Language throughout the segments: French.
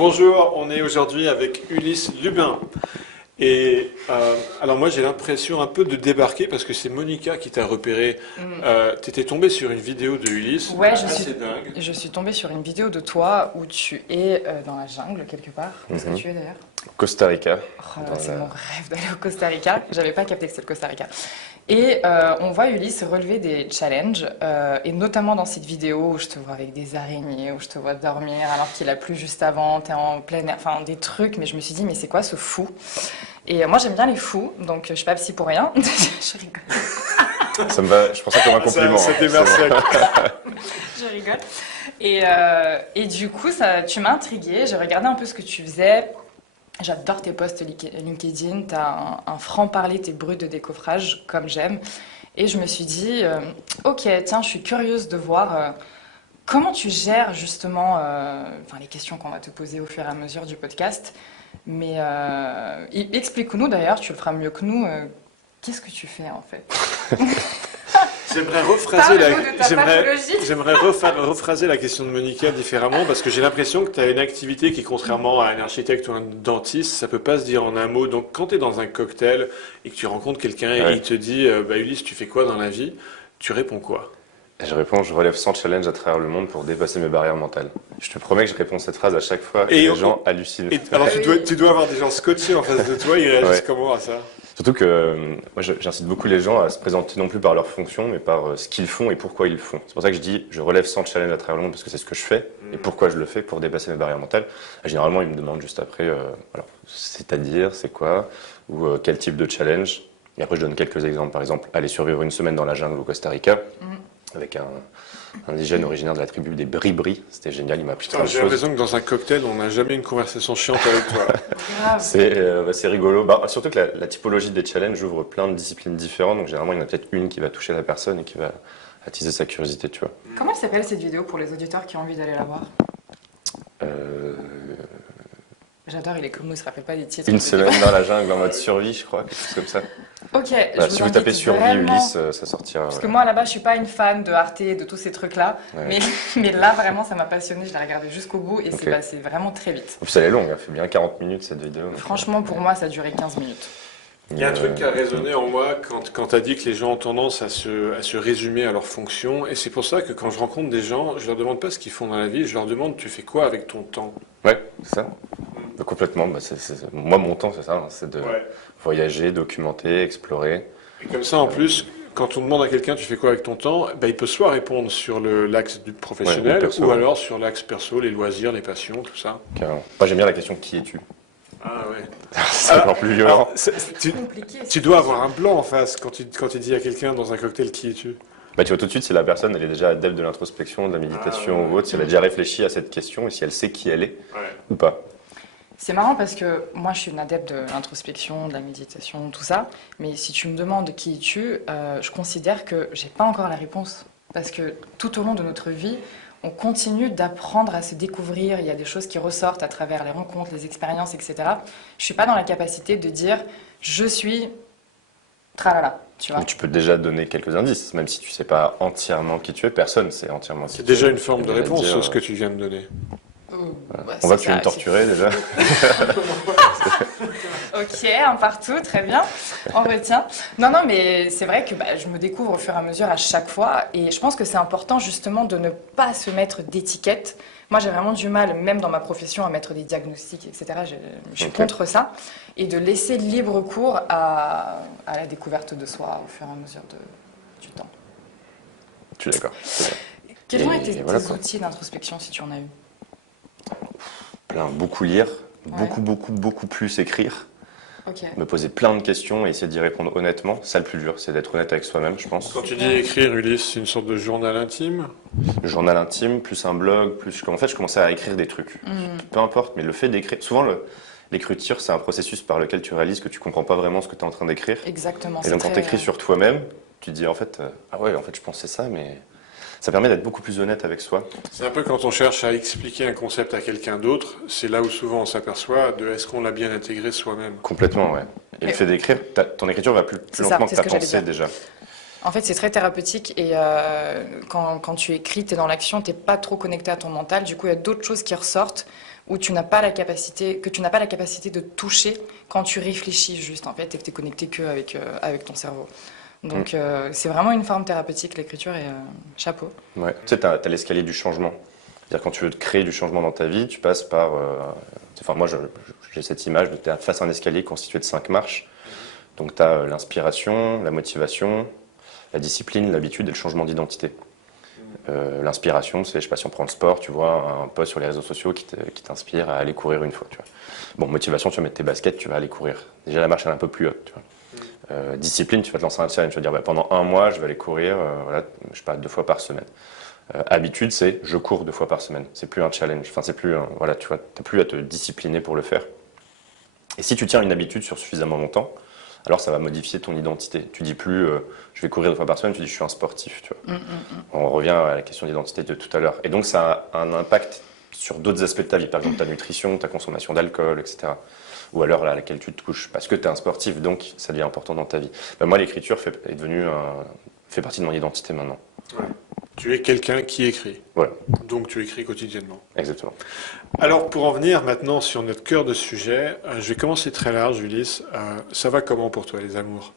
Bonjour, on est aujourd'hui avec Ulysse Lubin. Et alors moi j'ai l'impression un peu de débarquer parce que c'est Monica qui t'a repéré. Tu étais tombé sur une vidéo de Ulysse, Ouais, assez dingue. je suis tombée sur une vidéo de toi où tu es dans la jungle quelque part. Où est-ce que tu es d'ailleurs? Costa Rica. Oh là là, c'est mon rêve d'aller au Costa Rica. J'avais pas capté que c'était le Costa Rica. Et on voit Ulysse relever des challenges, et notamment dans cette vidéo où je te vois avec des araignées, où je te vois dormir alors qu'il a plu juste avant, t'es en plein air, enfin des trucs, mais je me suis dit, mais c'est quoi ce fou? Et moi j'aime bien les fous, donc je suis pas psy pour rien. Je rigole. Ça me va, je prends ça comme un compliment. C'était merci. Je rigole. Et du coup, tu m'as intriguée, j'ai regardé un peu ce que tu faisais. J'adore tes posts LinkedIn, tu as un franc-parler, t'es brut de décoffrage, comme j'aime. Et je me suis dit, ok, tiens, je suis curieuse de voir comment tu gères justement les questions qu'on va te poser au fur et à mesure du podcast. Mais explique-nous d'ailleurs, tu le feras mieux que nous, qu'est-ce que tu fais en fait? J'aimerais rephraser la question de Monica différemment parce que j'ai l'impression que tu as une activité qui, contrairement à un architecte ou un dentiste, ça peut pas se dire en un mot. Donc quand tu es dans un cocktail et que tu rencontres quelqu'un et il te dit Ulysse, tu fais quoi dans la vie? Tu réponds quoi? Je réponds, je relève 100 challenges à travers le monde pour dépasser mes barrières mentales. Je te promets que je réponds cette phrase à chaque fois et les gens hallucinent. Alors tu dois avoir des gens scotchés en face de toi, ils réagissent comment à ça? Surtout que moi j'incite beaucoup les gens à se présenter non plus par leur fonction, mais par ce qu'ils font et pourquoi ils le font. C'est pour ça que je dis, je relève 100 challenges à travers le monde parce que c'est ce que je fais et pourquoi je le fais pour dépasser mes barrières mentales. Et généralement, ils me demandent juste après, alors c'est-à-dire, c'est quoi, ou quel type de challenge. Et après, je donne quelques exemples. Par exemple, aller survivre une semaine dans la jungle au Costa Rica avec un indigène originaire de la tribu des Bribri. C'était génial, il m'a appris plein de choses. J'ai l'impression que dans un cocktail, on n'a jamais une conversation chiante avec toi. C'est rigolo. Surtout que la typologie des challenges ouvre plein de disciplines différentes. Donc généralement, il y en a peut-être une qui va toucher la personne et qui va attiser sa curiosité, tu vois. Comment elle s'appelle cette vidéo pour les auditeurs qui ont envie d'aller la voir? J'adore, il est comme nous, il se rappelle pas des titres. Une semaine dans la jungle en mode survie, je crois, quelque chose comme ça. Ok, Voilà, si vous tapez survie, vraiment... Ulysse, ça sortira. Parce que moi, là-bas, je suis pas une fan de Arte, de tous ces trucs-là. Ouais. Mais là, vraiment, ça m'a passionnée. Je l'ai regardée jusqu'au bout et c'est passé vraiment très vite. En plus, elle est longue, elle fait bien 40 minutes cette vidéo. Franchement, pour moi, ça a duré 15 minutes. Il y a un truc qui a résonné en moi quand tu as dit que les gens ont tendance à se résumer à leur fonction. Et c'est pour ça que quand je rencontre des gens, je leur demande pas ce qu'ils font dans la vie, je leur demande tu fais quoi avec ton temps? Ouais, c'est ça. Complètement. Moi, mon temps, c'est ça. Hein, c'est de voyager, documenter, explorer. Et comme ça, en plus, quand on demande à quelqu'un tu fais quoi avec ton temps, il peut soit répondre sur l'axe du professionnel ou alors sur l'axe perso, les loisirs, les passions, tout ça. Carrément. Moi, j'aime bien la question qui es-tu? Ah ouais. C'est encore plus violent. Tu dois avoir un blanc en face quand tu dis à quelqu'un dans un cocktail qui es-tu? Tu vois tout de suite si la personne elle est déjà adepte de l'introspection, de la méditation ou autre, si elle a déjà réfléchi à cette question et si elle sait qui elle est ou pas. C'est marrant parce que moi je suis une adepte de l'introspection, de la méditation, tout ça. Mais si tu me demandes qui es-tu, je considère que j'ai pas encore la réponse. Parce que tout au long de notre vie, on continue d'apprendre à se découvrir. Il y a des choses qui ressortent à travers les rencontres, les expériences, etc. Je suis pas dans la capacité de dire je suis tralala. Tu vois. Tu peux déjà donner quelques indices, même si tu sais pas entièrement qui tu es, personne sait entièrement qui tu es. C'est déjà une forme de réponse ce que tu viens de donner. On voit que tu veux me torturer déjà. Ok, un partout, très bien, on retient. Non, mais c'est vrai que je me découvre au fur et à mesure à chaque fois et je pense que c'est important justement de ne pas se mettre d'étiquettes. Moi, j'ai vraiment du mal, même dans ma profession, à mettre des diagnostics, etc. Je suis contre ça et de laisser libre cours à la découverte de soi au fur et à mesure du temps. Je suis d'accord. Quels ont été tes outils d'introspection si tu en as eu? Beaucoup lire, beaucoup plus écrire, me poser plein de questions et essayer d'y répondre honnêtement. C'est ça le plus dur, c'est d'être honnête avec soi-même, je pense. Quand tu dis écrire, Ulysse, c'est une sorte de journal intime? Le journal intime, plus un blog, en fait je commençais à écrire des trucs. Peu importe, mais le fait d'écrire, souvent l'écriture c'est un processus par lequel tu réalises que tu comprends pas vraiment ce que tu es en train d'écrire. Exactement. Et donc quand tu écris sur toi-même, tu te dis en fait, je pensais ça, mais... Ça permet d'être beaucoup plus honnête avec soi. C'est un peu quand on cherche à expliquer un concept à quelqu'un d'autre, c'est là où souvent on s'aperçoit de est-ce qu'on l'a bien intégré soi-même. Complètement, ouais. Et le fait d'écrire, ton écriture va plus lentement que ta pensée déjà. En fait, c'est très thérapeutique et quand tu écris, tu es dans l'action, tu n'es pas trop connecté à ton mental. Du coup, il y a d'autres choses qui ressortent où tu n'as pas la capacité, que tu n'as pas la capacité de toucher quand tu réfléchis juste en fait et que tu es connecté que avec ton cerveau. Donc c'est vraiment une forme thérapeutique, l'écriture, et chapeau. Ouais. Tu sais, t'as l'escalier du changement. C'est-à-dire quand tu veux créer du changement dans ta vie, tu passes par... Enfin, moi, j'ai cette image de tu es face à un escalier constitué de 5 marches. Donc tu as l'inspiration, la motivation, la discipline, l'habitude et le changement d'identité. L'inspiration, c'est, je sais pas si on prend le sport, tu vois, un post sur les réseaux sociaux qui t'inspire à aller courir une fois. Tu vois. Bon, motivation, tu vas mettre tes baskets, tu vas aller courir. Déjà, la marche, elle est un peu plus haute. Tu vois. Discipline, tu vas te lancer un challenge. Tu vas dire, bah, pendant 1 mois, je vais aller courir, voilà, je sais pas, 2 fois par semaine. Habitude, c'est je cours 2 fois par semaine. C'est plus un challenge. Enfin, c'est plus, voilà, tu vois, t'as plus à te discipliner pour le faire. Et si tu tiens une habitude sur suffisamment longtemps, alors ça va modifier ton identité. Tu dis plus je vais courir 2 fois par semaine, tu dis je suis un sportif. Tu vois. On revient à la question d'identité de tout à l'heure. Et donc ça a un impact sur d'autres aspects de ta vie, par exemple ta nutrition, ta consommation d'alcool, etc. Ou alors à laquelle tu te couches, parce que tu es un sportif, donc ça devient important dans ta vie. Ben, moi, l'écriture fait partie de mon identité maintenant. Ouais. Tu es quelqu'un qui écrit. Voilà. Donc tu écris quotidiennement. Exactement. Alors pour en venir maintenant sur notre cœur de sujet, je vais commencer très large, Ulysse. Ça va comment pour toi les amours?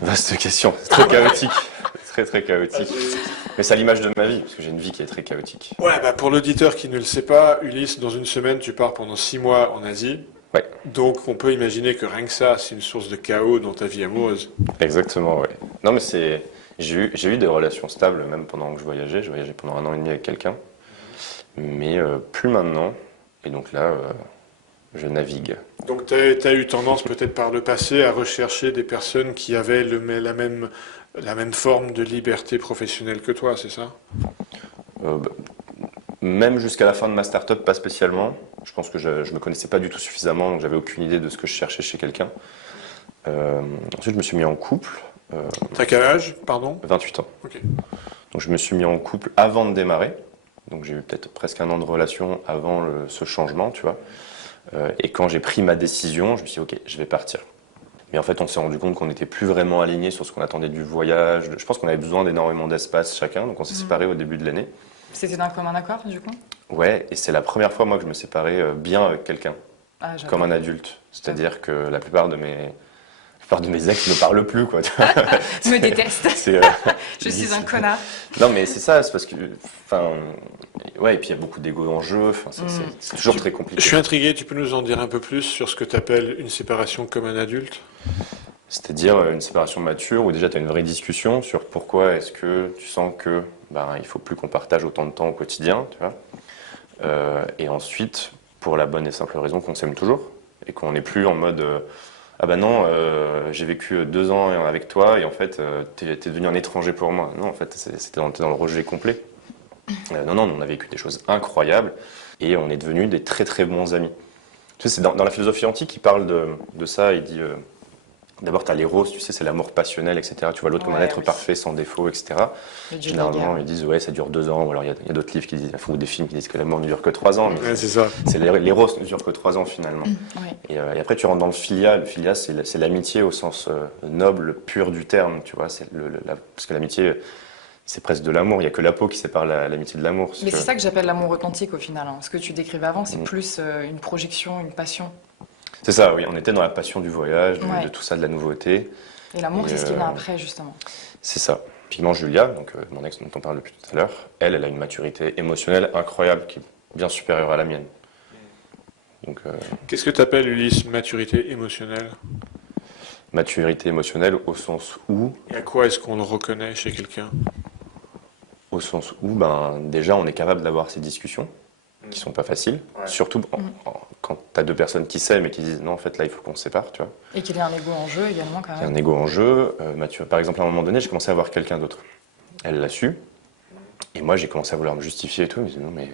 Vaste question, c'est très chaotique. Très très chaotique. Mais c'est à l'image de ma vie, parce que j'ai une vie qui est très chaotique. Ouais, bah pour l'auditeur qui ne le sait pas, Ulysse, dans une semaine, tu pars pendant 6 mois en Asie. Ouais. Donc on peut imaginer que rien que ça, c'est une source de chaos dans ta vie amoureuse. Exactement, ouais. Non mais c'est... J'ai eu des relations stables, même pendant que je voyageais. Je voyageais pendant 1 an et demi avec quelqu'un. Mais plus maintenant. Et donc là, je navigue. Donc tu as eu tendance peut-être par le passé à rechercher des personnes qui avaient la même forme de liberté professionnelle que toi, c'est ça? Même jusqu'à la fin de ma start-up, pas spécialement. Je pense que je me connaissais pas du tout suffisamment, donc j'avais aucune idée de ce que je cherchais chez quelqu'un. Ensuite, je me suis mis en couple. T'as quel âge, pardon? 28 ans. Ok. Donc je me suis mis en couple avant de démarrer. Donc j'ai eu peut-être presque 1 an de relation avant ce changement, tu vois. Et quand j'ai pris ma décision, je me suis dit, ok, je vais partir. Mais en fait, on s'est rendu compte qu'on n'était plus vraiment alignés sur ce qu'on attendait du voyage. Je pense qu'on avait besoin d'énormément d'espace chacun, donc on s'est séparés au début de l'année. C'était d'un commun accord, du coup? Ouais, et c'est la première fois, moi, que je me séparais bien avec quelqu'un, comme un adulte. C'est-à-dire que la plupart de mes ex ne parlent plus, quoi. Me déteste. Je suis un connard. Non, mais c'est ça, c'est parce que, enfin, ouais, et puis il y a beaucoup d'ego en jeu. Enfin, c'est toujours très compliqué. Je suis intrigué. Tu peux nous en dire un peu plus sur ce que tu appelles une séparation comme un adulte? C'est-à-dire une séparation mature où déjà tu as une vraie discussion sur pourquoi est-ce que tu sens que il faut plus qu'on partage autant de temps au quotidien, tu vois. Et ensuite, pour la bonne et simple raison qu'on s'aime toujours et qu'on n'est plus en mode ah bah non, j'ai vécu 2 ans avec toi et en fait t'es devenu un étranger pour moi. Non, en fait t'es dans le rejet complet. Non, on a vécu des choses incroyables et on est devenus des très très bons amis. Tu sais, c'est dans la philosophie antique, il parle de ça, il dit d'abord tu as l'éros, tu sais, c'est l'amour passionnel, etc. Tu vois l'autre comme un être parfait, sans défaut, etc. Généralement, ils disent ouais, ça dure 2 ans, ou alors il y a d'autres livres qui disent, ou des films qui disent que l'amour ne dure que 3 ans. Mais c'est ça. L'éros ne dure que 3 ans finalement. Et après, tu rentres dans le filia. Le filia, c'est l'amitié au sens noble, pur du terme, tu vois. Parce que l'amitié, c'est presque de l'amour. Il n'y a que la peau qui sépare l'amitié de l'amour. Mais c'est ça que j'appelle l'amour authentique au final. Hein. Ce que tu décrivais avant, c'est plus une projection, une passion. C'est ça, oui. On était dans la passion du voyage, de tout ça, de la nouveauté. Et l'amour, c'est ce qui vient après, justement. C'est ça. Piment Julia, donc mon ex dont on parle depuis tout à l'heure, elle a une maturité émotionnelle incroyable qui est bien supérieure à la mienne. Donc, qu'est-ce que tu appelles, Ulysse, maturité émotionnelle? Maturité émotionnelle au sens où... Et à quoi est-ce qu'on le reconnaît chez quelqu'un? Au sens où, déjà, on est capable d'avoir ces discussions qui sont pas faciles, surtout quand tu as 2 personnes qui s'aiment et qui disent non, en fait, là, il faut qu'on se sépare, tu vois. Et qu'il y ait un ego en jeu également, quand même. Il y a un ego en jeu. Par exemple, à un moment donné, j'ai commencé à voir quelqu'un d'autre. Elle l'a su. Et moi, j'ai commencé à vouloir me justifier et tout. Elle me disait non, mais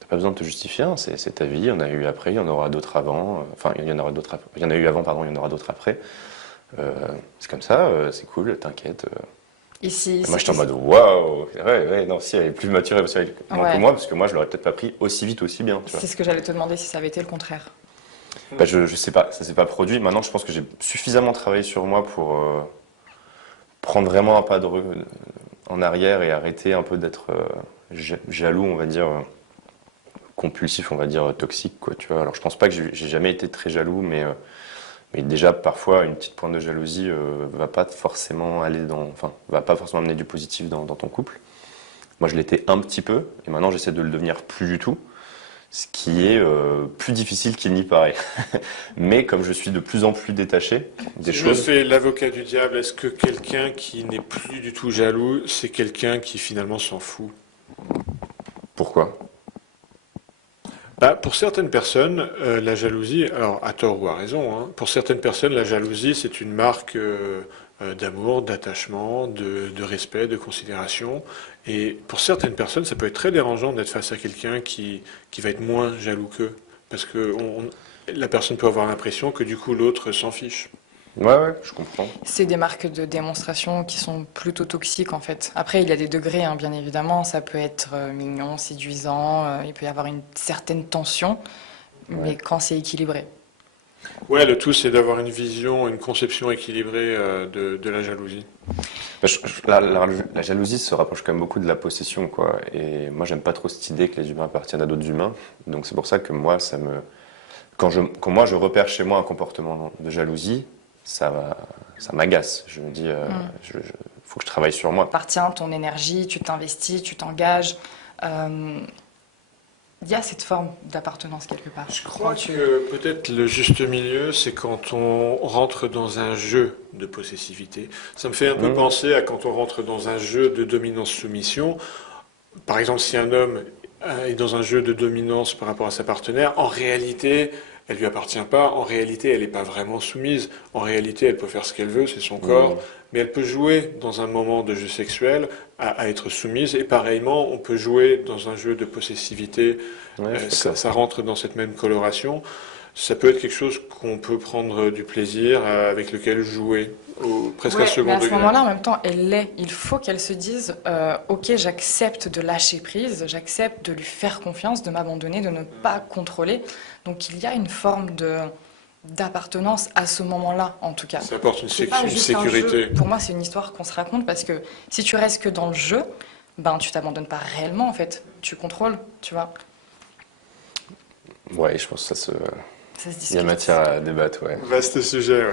t'as pas besoin de te justifier, hein, c'est ta vie, il y en a eu après, il y en aura d'autres avant. Enfin, il y en a eu avant, pardon, il y en aura d'autres après. C'est comme ça, c'est cool, t'inquiète. Moi, j'étais en mode waouh, ouais, non, si elle est plus mature que moi, parce que moi, je l'aurais peut-être pas pris aussi vite, aussi bien. C'est ce que j'allais te demander si ça avait été le contraire. Je sais pas, ça s'est pas produit. Maintenant, je pense que j'ai suffisamment travaillé sur moi pour prendre vraiment un pas en arrière et arrêter un peu d'être jaloux, on va dire, compulsif, on va dire toxique, quoi, tu vois. Alors je pense pas que j'ai jamais été très jaloux, mais déjà parfois une petite pointe de jalousie va pas forcément va pas forcément amener du positif dans ton couple. Moi je l'étais un petit peu, et maintenant j'essaie de le devenir plus du tout, ce qui est plus difficile qu'il n'y paraît. Mais comme je suis de plus en plus détaché des Si je me choses. fais l'avocat du diable, est-ce que quelqu'un qui n'est plus du tout jaloux, c'est quelqu'un qui finalement s'en fout? Pourquoi? Bah, pour certaines personnes, la jalousie, alors à tort ou à raison, hein, pour certaines personnes, la jalousie, c'est une marque d'amour, d'attachement, de respect, de considération. Et pour certaines personnes, ça peut être très dérangeant d'être face à quelqu'un qui va être moins jaloux qu'eux. Parce que la personne peut avoir l'impression que du coup l'autre s'en fiche. Ouais, je comprends. C'est des marques de démonstration qui sont plutôt toxiques en fait. Après, il y a des degrés, hein, bien évidemment. Ça peut être mignon, séduisant, il peut y avoir une certaine tension, mais Ouais. quand c'est équilibré. Ouais, le tout, c'est d'avoir une vision, une conception équilibrée de la jalousie. La jalousie se rapproche quand même beaucoup de la possession, quoi. Et moi, j'aime pas trop cette idée que les humains appartiennent à d'autres humains. Donc c'est pour ça que moi, quand moi je repère chez moi un comportement de jalousie, ça m'agace. Je me dis, faut que je travaille sur moi. Appartient ton énergie, tu t'investis, tu t'engages. Euh, Il y a cette forme d'appartenance quelque part. Je crois Quand tu- que peut-être le juste milieu, c'est quand on rentre dans un jeu de possessivité. Ça me fait un peu Mmh. penser à quand on rentre dans un jeu de dominance-soumission. Par exemple, si un homme est dans un jeu de dominance par rapport à sa partenaire, en réalité, elle lui appartient pas. En réalité, elle n'est pas vraiment soumise. En réalité, elle peut faire ce qu'elle veut, c'est son corps. Mais elle peut jouer dans un moment de jeu sexuel à être soumise. Et pareillement, on peut jouer dans un jeu de possessivité. Ouais, je suis Ça, d'accord. ça rentre dans cette même coloration. Ça peut être quelque chose qu'on peut prendre du plaisir, avec lequel jouer, presque à Ouais, mais second à ce degré. moment-là, en même temps, elle l'est. Il faut qu'elle se dise, ok, j'accepte de lâcher prise, j'accepte de lui faire confiance, de m'abandonner, de ne pas contrôler. Donc il y a une forme de d'appartenance à ce moment-là, en tout cas. Ça apporte une, C'est pas une juste un sécurité. jeu. Pour moi, c'est une histoire qu'on se raconte parce que si tu restes que dans le jeu, ben tu t'abandonnes pas réellement en fait. Tu contrôles, tu vois. Ouais, je pense que Ça se il y a discute. matière à débattre, ouais. Vaste sujet,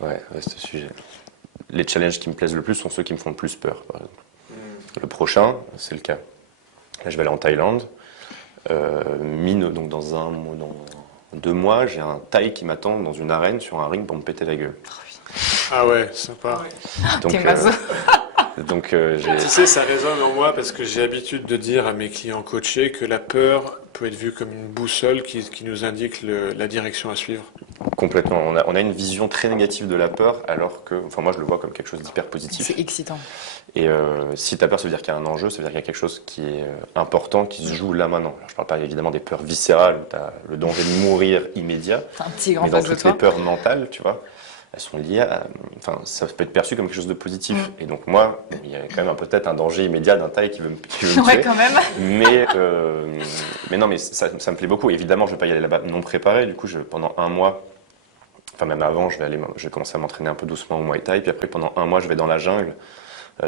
ouais. Ouais, ce sujet. Les challenges qui me plaisent le plus sont ceux qui me font le plus peur, par exemple. Le prochain, c'est le cas. Là, je vais aller en Thaïlande. Donc dans 2 mois, j'ai un Thaï qui m'attend dans une arène sur un ring pour me péter la gueule. Ah ouais, sympa. Donc, T'es maso. j'ai. Tu sais, ça résonne en moi parce que j'ai l'habitude de dire à mes clients coachés que la peur peut être vue comme une boussole qui nous indique la direction à suivre. Complètement. On a une vision très négative de la peur, alors que, enfin, moi, je le vois comme quelque chose d'hyper positif. C'est excitant. Et si t'as peur, ça veut dire qu'il y a un enjeu, ça veut dire qu'il y a quelque chose qui est important, qui se joue là maintenant. Alors, je parle pas évidemment des peurs viscérales, où t'as le danger de mourir immédiat, T'as un tigre en mais dans face de toutes les toi. peurs mentales, tu vois, elles sont liées à. Enfin, ça peut être perçu comme quelque chose de positif. Et donc, moi, il y a quand même peut-être un danger immédiat d'un taille qui veut me Ouais, tuer. quand même. Mais non, mais ça me plaît beaucoup. Évidemment, je vais pas y aller là-bas non préparé. Du coup, pendant un mois, enfin même avant, je vais commencer à m'entraîner un peu doucement au Muay Thai. Puis après, pendant un mois, je vais dans la jungle,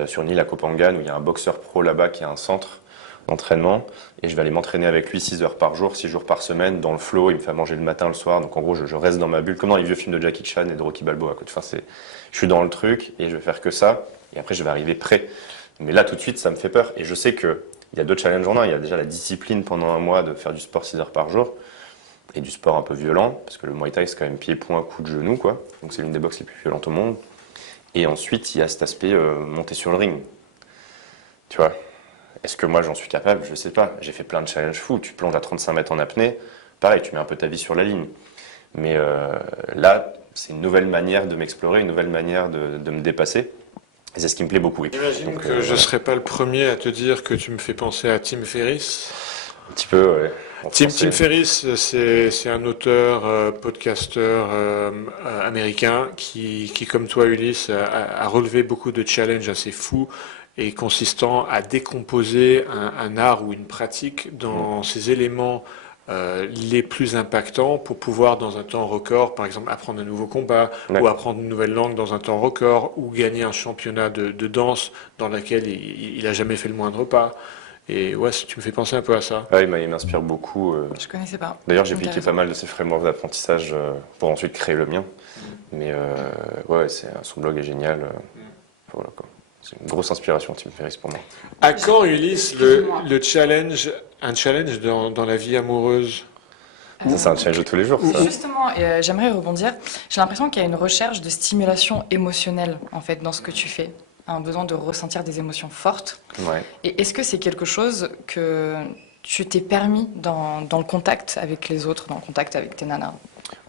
sur une île à Koh Phangan, où il y a un boxeur pro là-bas qui a un centre d'entraînement. Et je vais aller m'entraîner avec lui 6 heures par jour, 6 jours par semaine, dans le flow. Il me fait manger le matin, le soir. Donc en gros, je reste dans ma bulle, comme dans les vieux films de Jackie Chan et de Rocky Balboa. Enfin, je suis dans le truc et je vais faire que ça. Et après, je vais arriver prêt. Mais là, tout de suite, ça me fait peur. Et je sais qu'il y a deux challenges en un. Il y a déjà la discipline pendant un mois de faire du sport 6 heures par jour. Et du sport un peu violent, parce que le Muay Thai, c'est quand même pied-point, coup de genou, quoi. Donc c'est l'une des boxes les plus violentes au monde. Et ensuite, il y a cet aspect monter sur le ring. Tu vois, est-ce que moi, j'en suis capable? Je sais pas. J'ai fait plein de challenges fous. Tu plonges à 35 mètres en apnée. Pareil, tu mets un peu ta vie sur la ligne. Mais là, c'est une nouvelle manière de m'explorer, une nouvelle manière de me dépasser. Et c'est ce qui me plaît beaucoup. J'imagine Donc, que je ne voilà. serais pas le premier à te dire que tu me fais penser à Tim Ferriss. Un petit peu, ouais. En Tim français. Ferriss, c'est un auteur, podcasteur américain qui, comme toi, Ulysse, a relevé beaucoup de challenges assez fous et consistant à décomposer un art ou une pratique dans ses éléments les plus impactants pour pouvoir, dans un temps record, par exemple, apprendre un nouveau combat Ouais. ou apprendre une nouvelle langue dans un temps record ou gagner un championnat de danse dans lequel il a jamais fait le moindre pas. Et ouais, tu me fais penser un peu à ça. Ouais, il m'inspire beaucoup. Je connaissais pas. D'ailleurs, j'ai piqué Intéressant. pas mal de ses frameworks d'apprentissage pour ensuite créer le mien. Mais ouais, son blog est génial. Voilà, quoi. C'est une grosse inspiration, Tim Ferriss, pour moi. À quand, Ulysse, Excuse-moi. le challenge, un challenge dans la vie amoureuse? Ça, c'est un challenge de tous les jours, ça. Justement, j'aimerais rebondir. J'ai l'impression qu'il y a une recherche de stimulation émotionnelle en fait dans ce que tu fais. Un besoin de ressentir des émotions fortes. Ouais. Et est-ce que c'est quelque chose que tu t'es permis dans le contact avec les autres, dans le contact avec tes nanas?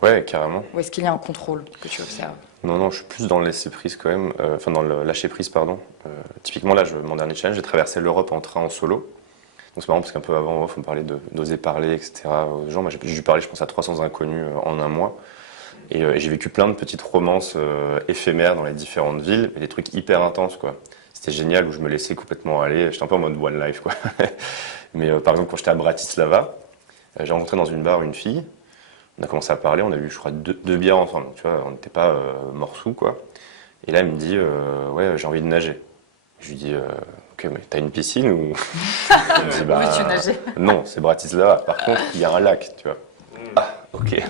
Ouais, carrément. Ou est-ce qu'il y a un contrôle que tu observes? Non, je suis plus dans le laisser prise quand même. Enfin, dans le lâcher prise, pardon. Typiquement, là, mon dernier challenge, j'ai traversé l'Europe en train en solo. Donc c'est marrant parce qu'un peu avant, on parlait d'oser parler, etc. aux gens. Moi, j'ai dû parler, je pense, à 300 inconnus en un mois. Et j'ai vécu plein de petites romances éphémères dans les différentes villes, mais des trucs hyper intenses, quoi. C'était génial où je me laissais complètement aller. J'étais un peu en mode one life, quoi. Mais par exemple, quand j'étais à Bratislava, j'ai rencontré dans une bar une fille. On a commencé à parler, on a bu, je crois, deux bières ensemble. Tu vois, on n'était pas morts sous, quoi. Et là, elle me dit, ouais, j'ai envie de nager. Je lui dis, ok, mais t'as une piscine ou... Elle me dit, Où veux-tu nager? non, c'est Bratislava. Par contre, il y a un lac, tu vois. Ah, ok,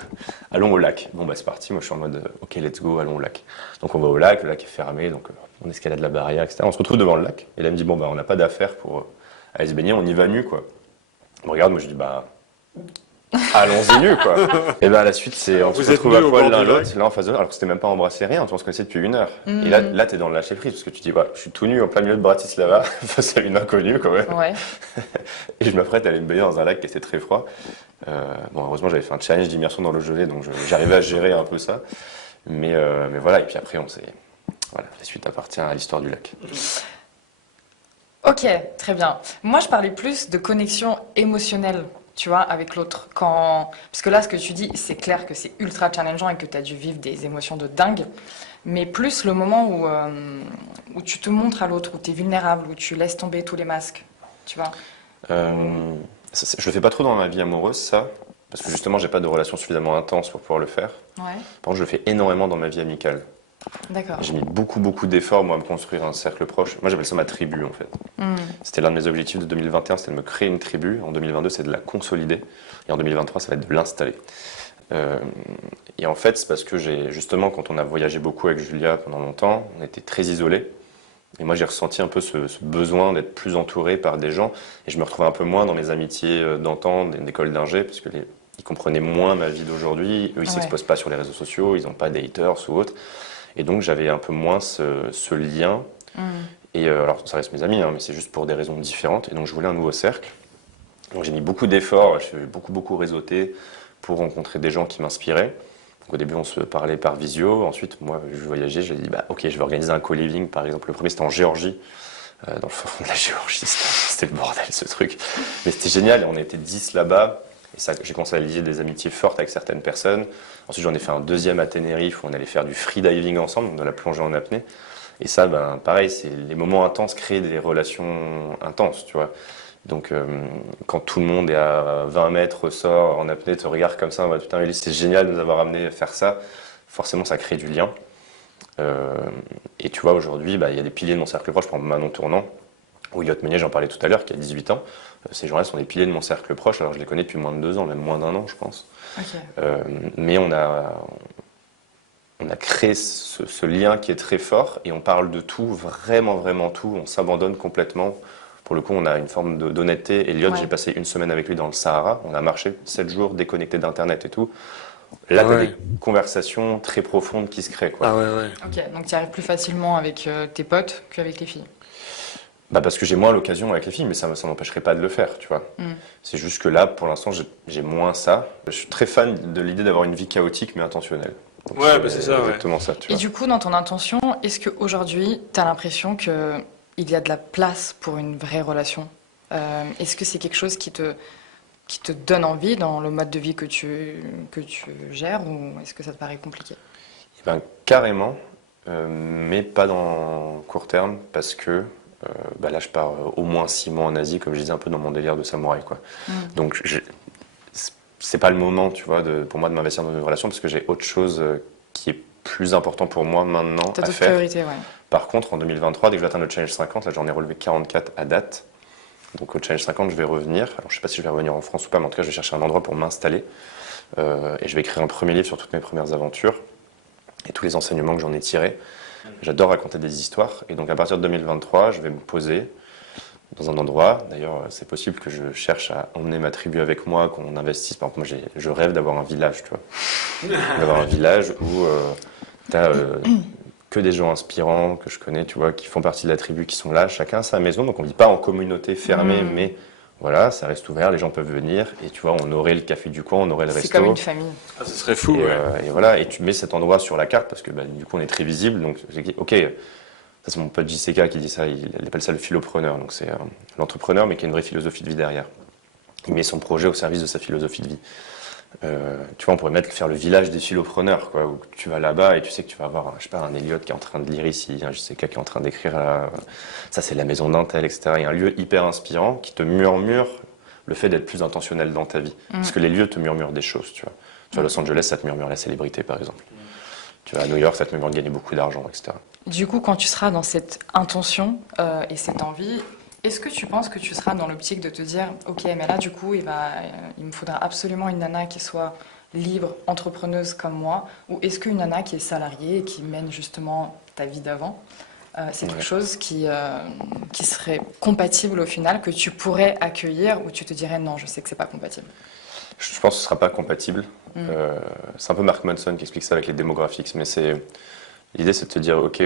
allons au lac. Bon, bah c'est parti, moi je suis en mode, ok, let's go, allons au lac. Donc on va au lac, le lac est fermé, donc on escalade la barrière, etc. On se retrouve devant le lac, et là elle me dit, bon, bah on n'a pas d'affaires pour aller se baigner, on y va nu, quoi. On regarde, moi je dis, bah... allons-y nu, quoi. Et ben à la suite, on se Vous êtes retrouve à nus au poil bord l'un du l'autre, lac. là en face de l'autre, alors que c'était même pas embrassé rien, on se connaissait depuis 1 heure. Et là t'es dans le lâcher prise, parce que tu dis, ouais, je suis tout nu en plein milieu de Bratislava, face à une inconnue quand même. Ouais. Et je m'apprête à aller me baigner dans un lac qui était très froid. Bon, heureusement, j'avais fait un challenge d'immersion dans l'eau gelée, donc j'arrivais à gérer un peu ça. Mais voilà, et puis après, voilà, la suite appartient à l'histoire du lac. Ok, très bien. Moi, je parlais plus de connexion émotionnelle, tu vois, avec l'autre. Parce que là, ce que tu dis, c'est clair que c'est ultra challengeant et que tu as dû vivre des émotions de dingue. Mais plus le moment où tu te montres à l'autre, où tu es vulnérable, où tu laisses tomber tous les masques, tu vois. Je le fais pas trop dans ma vie amoureuse, ça, parce que justement, j'ai pas de relation suffisamment intense pour pouvoir le faire. Ouais, Par contre, je le fais énormément dans ma vie amicale. d'accord. J'ai mis beaucoup d'efforts, moi, à me construire un cercle proche. Moi, j'appelle ça ma tribu, en fait. Hmm. C'était l'un de mes objectifs de 2021, c'était de me créer une tribu. En 2022, c'est de la consolider. Et en 2023, ça va être de l'installer. Et en fait, c'est parce que justement, quand on a voyagé beaucoup avec Julia pendant longtemps, on était très isolés. Et moi, j'ai ressenti un peu ce besoin d'être plus entouré par des gens. Et je me retrouvais un peu moins dans mes amitiés d'antan, d'école d'ingé, parce que ils comprenaient moins ma vie d'aujourd'hui. Eux, ils s'exposent pas sur les réseaux sociaux, ils n'ont pas d'haters ou autre. Et donc, j'avais un peu moins ce lien. Et alors, ça reste mes amis, hein, mais c'est juste pour des raisons différentes. Et donc, je voulais un nouveau cercle. Donc, j'ai mis beaucoup d'efforts, j'ai beaucoup réseauté pour rencontrer des gens qui m'inspiraient. Donc, au début, on se parlait par visio. Ensuite, moi, je voyageais, j'ai dit, bah, ok, je vais organiser un co-living, par exemple. Le premier, c'était en Géorgie, dans le fond de la Géorgie. C'était le bordel, ce truc. Mais c'était génial. On était 10 là-bas. Et ça, j'ai commencé à lier des amitiés fortes avec certaines personnes. Ensuite, j'en ai fait un deuxième à Tenerife où on allait faire du freediving ensemble, donc de la plongée en apnée. Et ça, ben, pareil, c'est les moments intenses créent des relations intenses, tu vois. Donc, quand tout le monde est à 20 mètres, sort en apnée, te regarde comme ça, bah, putain, Ulysse, c'est génial de nous avoir amené à faire ça. Forcément, ça crée du lien. Et tu vois, aujourd'hui, bah, il y a des piliers de mon cercle proche, par exemple Manon Tournant, ou Yacht Meunier, j'en parlais tout à l'heure, qui a 18 ans. Ces gens-là sont des piliers de mon cercle proche, alors je les connais depuis moins de 2 ans, même moins d'1 an, je pense. Ok. Mais on a créé ce lien qui est très fort et on parle de tout, vraiment tout. On s'abandonne complètement. Pour le coup, on a une forme d'honnêteté. Elliot, j'ai passé 1 semaine avec lui dans le Sahara. On a marché 7 jours déconnecté d'Internet et tout. Là, tu as des conversations très profondes qui se créent, quoi. Ah ouais. Ok, donc tu arrives plus facilement avec tes potes qu'avec les filles. Bah parce que j'ai moins l'occasion avec les filles, mais ça m'empêcherait pas de le faire, tu vois. C'est juste que là, pour l'instant, j'ai moins ça. Je suis très fan de l'idée d'avoir une vie chaotique mais intentionnelle. Donc Ouais, bah c'est ça, exactement ça, tu Et vois. du coup, dans ton intention, est-ce qu'aujourd'hui, tu as l'impression qu'il y a de la place pour une vraie relation? Est-ce que c'est quelque chose qui te donne envie dans le mode de vie que tu gères ou est-ce que ça te paraît compliqué? Eh ben, carrément, mais pas dans court terme, parce que bah là, je pars au moins 6 mois en Asie, comme je disais, un peu dans mon délire de samouraï, quoi. Donc, c'est pas le moment, tu vois, pour moi de m'investir dans une relation, parce que j'ai autre chose qui est plus important pour moi maintenant T'as à d'autres faire. priorités, ouais. Par contre, en 2023, dès que je vais atteindre le challenge 50, là, j'en ai relevé 44 à date. Donc au Challenge 50, je vais revenir. Alors je sais pas si je vais revenir en France ou pas, mais en tout cas, je vais chercher un endroit pour m'installer. Et je vais écrire un premier livre sur toutes mes premières aventures et tous les enseignements que j'en ai tirés. J'adore raconter des histoires. Et donc à partir de 2023, je vais me poser dans un endroit. D'ailleurs, c'est possible que je cherche à emmener ma tribu avec moi, qu'on investisse. Par exemple, moi, je rêve d'avoir un village, tu vois. D'avoir un village où tu as que des gens inspirants que je connais, tu vois, qui font partie de la tribu, qui sont là, chacun à sa maison. Donc on ne vit pas en communauté fermée, mais voilà, ça reste ouvert, les gens peuvent venir. Et tu vois, on aurait le café du coin, on aurait le resto. C'est comme une famille. Ah, ce serait fou, Et voilà, et tu mets cet endroit sur la carte parce que du coup on est très visible. Donc j'ai dit, ok, ça c'est mon pote JCK qui dit ça, il appelle ça le philopreneur. Donc c'est l'entrepreneur mais qui a une vraie philosophie de vie derrière. Il met son projet au service de sa philosophie de vie. Tu vois, on pourrait faire le village des philopreneurs, quoi, où tu vas là-bas et tu sais que tu vas avoir, je sais pas, un Elliot qui est en train de lire ici, un JCK qui est en train d'écrire là, ça c'est la maison d'un tel, etc. Il y a un lieu hyper inspirant qui te murmure le fait d'être plus intentionnel dans ta vie. Parce que les lieux te murmurent des choses, tu vois. Tu vois, Los Angeles, ça te murmure la célébrité, par exemple. Tu vas à New York, ça te murmure de gagner beaucoup d'argent, etc. Du coup, quand tu seras dans cette intention et cette envie, est-ce que tu penses que tu seras dans l'optique de te dire, ok, mais là, du coup, il me faudra absolument une nana qui soit libre, entrepreneuse comme moi, ou est-ce qu'une nana qui est salariée et qui mène justement ta vie d'avant, c'est quelque chose qui serait compatible au final, que tu pourrais accueillir, ou tu te dirais, non, je sais que c'est pas compatible? Je pense que ce ne sera pas compatible. C'est un peu Mark Manson qui explique ça avec les demographics, mais l'idée c'est de te dire, ok,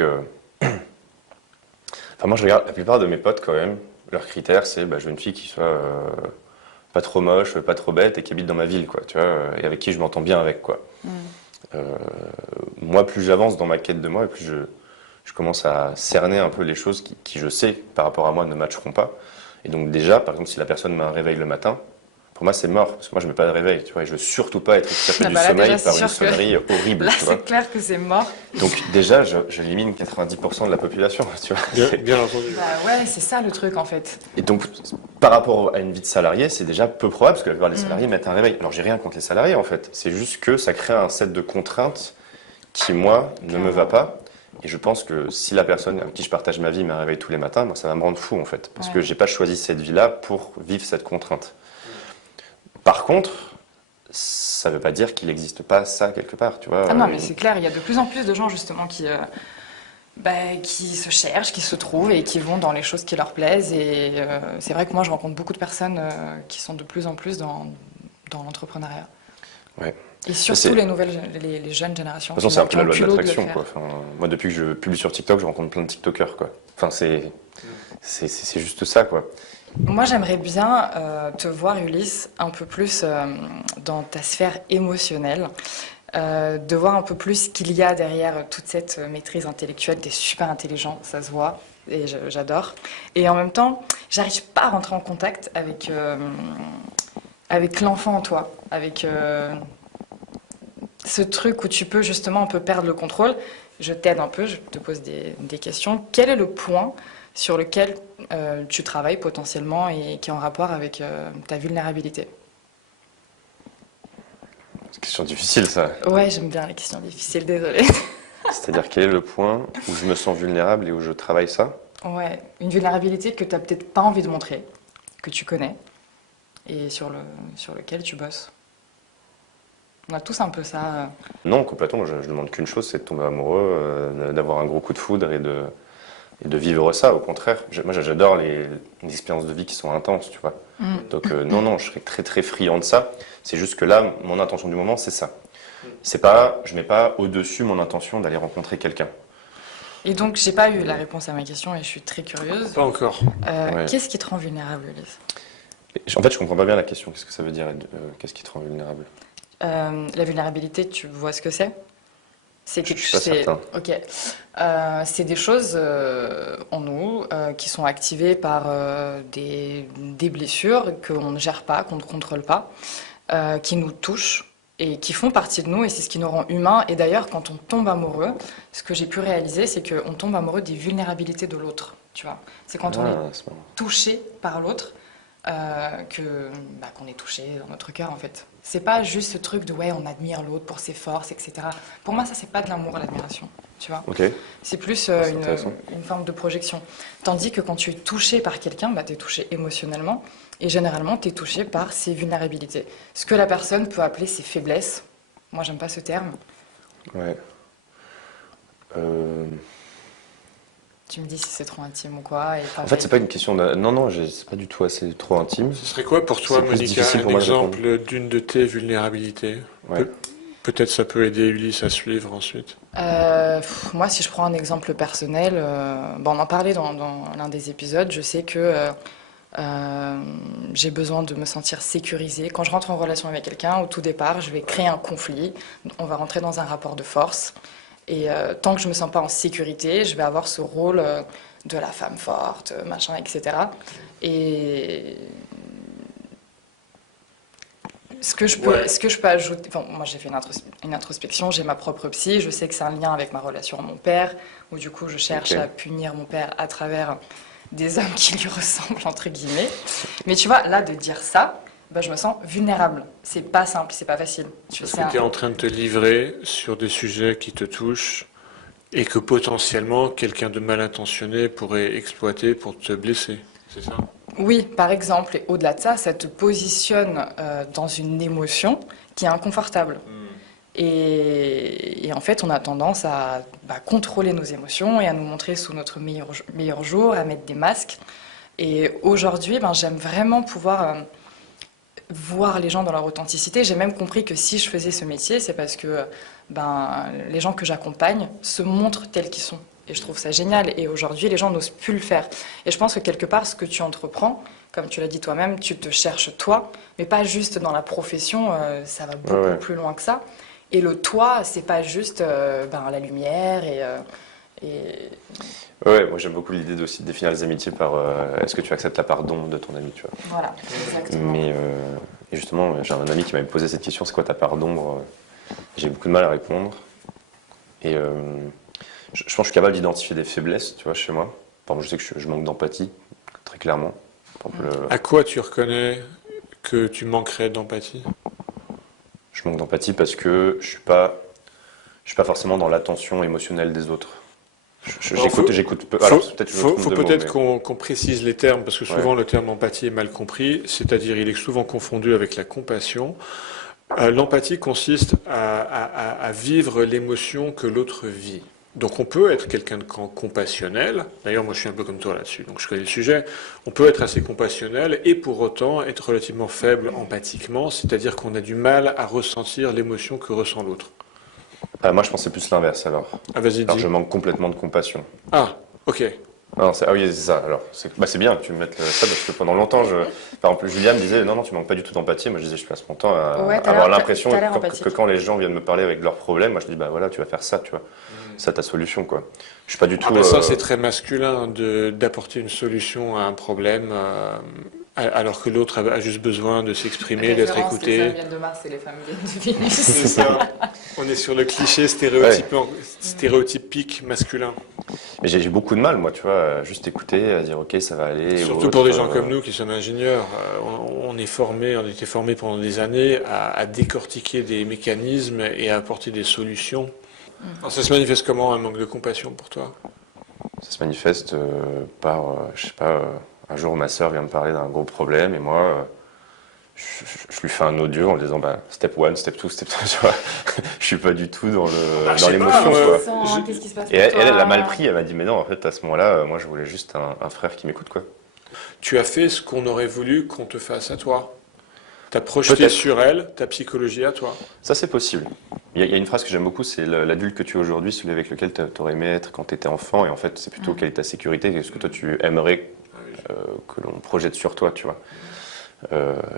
enfin, moi je regarde la plupart de mes potes quand même, leurs critères c'est je veux une fille qui soit pas trop moche, pas trop bête et qui habite dans ma ville, quoi, tu vois, et avec qui je m'entends bien avec, quoi. Moi, plus j'avance dans ma quête de moi, et plus je commence à cerner un peu les choses qui je sais par rapport à moi ne matcheront pas. Et donc déjà, par exemple, si la personne met un réveil le matin, pour moi c'est mort, parce que moi je ne mets pas de réveil, tu vois, et je veux surtout pas être tiré du sommeil déjà, par une sonnerie horrible. Là, tu vois. c'est clair que c'est mort. Donc déjà, j'élimine 90% de la population, tu vois. Bien entendu. Bah ouais, c'est ça le truc en fait. Et donc, par rapport à une vie de salarié, c'est déjà peu probable, parce que la plupart des salariés mettent un réveil. Alors j'ai rien contre les salariés en fait, c'est juste que ça crée un set de contraintes qui, moi, ne me va pas. Et je pense que si la personne avec qui je partage ma vie me réveille tous les matins, moi, ça va me rendre fou en fait, parce que j'ai pas choisi cette vie-là pour vivre cette contrainte. Par contre, ça ne veut pas dire qu'il n'existe pas ça quelque part, tu vois. Ah non, mais c'est clair, il y a de plus en plus de gens justement qui se cherchent, qui se trouvent et qui vont dans les choses qui leur plaisent. Et c'est vrai que moi, je rencontre beaucoup de personnes qui sont de plus en plus dans l'entrepreneuriat. Ouais. Et surtout les jeunes générations. De toute façon, c'est un peu la loi de culot l'attraction, le quoi. faire. Enfin, moi, depuis que je publie sur TikTok, je rencontre plein de TikTokers, quoi. Enfin, c'est juste ça, quoi. Moi, j'aimerais bien te voir, Ulysse, un peu plus dans ta sphère émotionnelle, de voir un peu plus ce qu'il y a derrière toute cette maîtrise intellectuelle. T'es super intelligent, ça se voit, et j'adore. Et en même temps, j'arrive pas à rentrer en contact avec l'enfant en toi, avec ce truc où tu peux justement un peu perdre le contrôle. Je t'aide un peu, je te pose des questions. Quel est le point sur lequel tu travailles potentiellement et qui est en rapport avec ta vulnérabilité? C'est une question difficile, ça. Ouais, j'aime bien les questions difficiles, désolée. C'est-à-dire, quel est le point où je me sens vulnérable et où je travaille ça? Ouais, une vulnérabilité que tu n'as peut-être pas envie de montrer, que tu connais, et sur lequel tu bosses. On a tous un peu ça. Non, complètement. Je demande qu'une chose, c'est de tomber amoureux, d'avoir un gros coup de foudre et de vivre ça. Au contraire, moi j'adore les expériences de vie qui sont intenses, tu vois. Donc non, je serais très très friand de ça. C'est juste que là, mon intention du moment, c'est ça. C'est pas, je mets pas au-dessus mon intention d'aller rencontrer quelqu'un. Et donc, j'ai pas eu la réponse à ma question et je suis très curieuse. Pas encore. Ouais. Qu'est-ce qui te rend vulnérable, Ulysse? En fait, je comprends pas bien la question. Qu'est-ce que ça veut dire? Qu'est-ce qui te rend vulnérable? La vulnérabilité, tu vois ce que c'est? Je suis pas certain. Ok. C'est des choses en nous qui sont activées par des blessures qu'on ne gère pas, qu'on ne contrôle pas, qui nous touchent et qui font partie de nous, et c'est ce qui nous rend humains. Et d'ailleurs, quand on tombe amoureux, ce que j'ai pu réaliser, c'est qu'on tombe amoureux des vulnérabilités de l'autre. Tu vois, c'est quand on est touché par l'autre qu'on est touché dans notre cœur, en fait. C'est pas juste ce truc de ouais, on admire l'autre pour ses forces, etc. Pour moi, ça, c'est pas de l'amour, l'admiration. tu vois. Ok. C'est plus C'est intéressant. une forme de projection. Tandis que quand tu es touché par quelqu'un, bah, tu es touché émotionnellement. Et généralement, tu es touché par ses vulnérabilités. Ce que la personne peut appeler ses faiblesses. Moi, j'aime pas ce terme. Ouais. Euh, Tu me dis si c'est trop intime ou quoi. Et En fait, c'est pas une question de... Non, non, c'est pas du tout assez trop intime. Ce serait quoi pour toi, C'est plus Monica, difficile un pour moi de répondre. exemple d'une de tes vulnérabilités? Ouais. Peut-être ça peut aider Ulysse à suivre ensuite. Moi, si je prends un exemple personnel, bon, on en parlait dans l'un des épisodes, je sais que j'ai besoin de me sentir sécurisée. Quand je rentre en relation avec quelqu'un, au tout départ, je vais créer un conflit, on va rentrer dans un rapport de force. Et tant que je me sens pas en sécurité, je vais avoir ce rôle de la femme forte, machin, etc. Et ce que je peux ajouter, enfin, moi j'ai fait une introspection, j'ai ma propre psy, je sais que c'est un lien avec ma relation à mon père, où du coup je cherche Ok. à punir mon père à travers des hommes qui lui ressemblent, entre guillemets. Mais tu vois, là, de dire ça, bah, je me sens vulnérable. C'est pas simple, c'est pas facile. Parce que tu es en train de te livrer sur des sujets qui te touchent et que potentiellement quelqu'un de mal intentionné pourrait exploiter pour te blesser. C'est ça? Oui, par exemple, et au-delà de ça, ça te positionne dans une émotion qui est inconfortable. Et en fait, on a tendance à contrôler nos émotions et à nous montrer sous notre meilleur jour, à mettre des masques. Et aujourd'hui, j'aime vraiment pouvoir voir les gens dans leur authenticité. J'ai même compris que si je faisais ce métier, c'est parce que les gens que j'accompagne se montrent tels qu'ils sont. Et je trouve ça génial. Et aujourd'hui, les gens n'osent plus le faire. Et je pense que quelque part, ce que tu entreprends, comme tu l'as dit toi-même, tu te cherches toi, mais pas juste dans la profession, ça va beaucoup Ouais. plus loin que ça. Et le toi, c'est pas juste la lumière et... Ouais, moi j'aime beaucoup l'idée aussi de définir les amitiés par est-ce que tu acceptes la part d'ombre de ton ami, tu vois. Voilà, exactement. Mais et justement, j'ai un ami qui m'avait posé cette question, c'est quoi ta part d'ombre? J'ai beaucoup de mal à répondre. Et je pense que je suis capable d'identifier des faiblesses, tu vois, chez moi. Par exemple, je sais que je manque d'empathie, très clairement. Par exemple, À quoi tu reconnais que tu manquerais d'empathie? je manque d'empathie parce que je suis pas forcément dans l'attention émotionnelle des autres. Alors, J'écoute peu. Alors, peut-être que je me trompe faut de mots, peut-être mais... qu'on précise les termes, parce que Ouais. souvent le terme empathie est mal compris, c'est-à-dire il est souvent confondu avec la compassion. L'empathie consiste à vivre l'émotion que l'autre vit. Donc on peut être quelqu'un de compassionnel, d'ailleurs moi je suis un peu comme toi là-dessus, donc je connais le sujet, on peut être assez compassionnel et pour autant être relativement faible empathiquement, c'est-à-dire qu'on a du mal à ressentir l'émotion que ressent l'autre. Moi, je pensais plus l'inverse, alors. Ah vas-y Alors, dis. je manque complètement de compassion. Ah, ok. Non, ah oui, c'est ça. Alors, c'est bien que tu me mettes ça parce que pendant longtemps, par exemple, Julia me disait non, non, tu manques pas du tout d'empathie. Moi, je disais, je passe mon temps à Ouais, avoir l'impression t'as l'air que, empathique. que quand les gens viennent me parler avec leurs problèmes, moi, je dis, bah voilà, tu vas faire ça, tu vois. Ça, ta solution, quoi. Je suis pas du Ah tout. bah ça c'est très masculin d'apporter une solution à un problème alors que l'autre a juste besoin de s'exprimer, d'être Référence, les hommes écouté. viennent de Mars et les femmes viennent de Vénus. C'est ça. On est sur le cliché stéréotypique masculin. Mais j'ai beaucoup de mal, moi, tu vois, à juste écouter, à dire, ok, ça va aller. Surtout ou pour autre, des gens comme nous qui sommes ingénieurs. On est formés, on a été formés pendant des années à décortiquer des mécanismes et à apporter des solutions. Alors, ça se manifeste comment un manque de compassion pour toi? Ça se manifeste par, je sais pas, un jour ma sœur vient me parler d'un gros problème et moi, je lui fais un audio en lui disant bah, step 1, step 2, step 3, tu vois. Je suis pas du tout dans je dans sais l'émotion, pas, quoi. Qu'est-ce qui se passe Et pour elle, toi elle a mal pris, elle m'a dit mais non, en fait, à ce moment-là, moi je voulais juste un frère qui m'écoute, quoi. Tu as fait ce qu'on aurait voulu qu'on te fasse à toi. Tu as projeté Peut-être. sur elle ta psychologie à toi. Ça, c'est possible. Il y a une phrase que j'aime beaucoup, c'est l'adulte que tu es aujourd'hui, celui avec lequel tu aurais aimé être quand tu étais enfant, et en fait, c'est plutôt quelle est ta sécurité, qu'est-ce que toi tu aimerais que l'on projette sur toi, tu vois.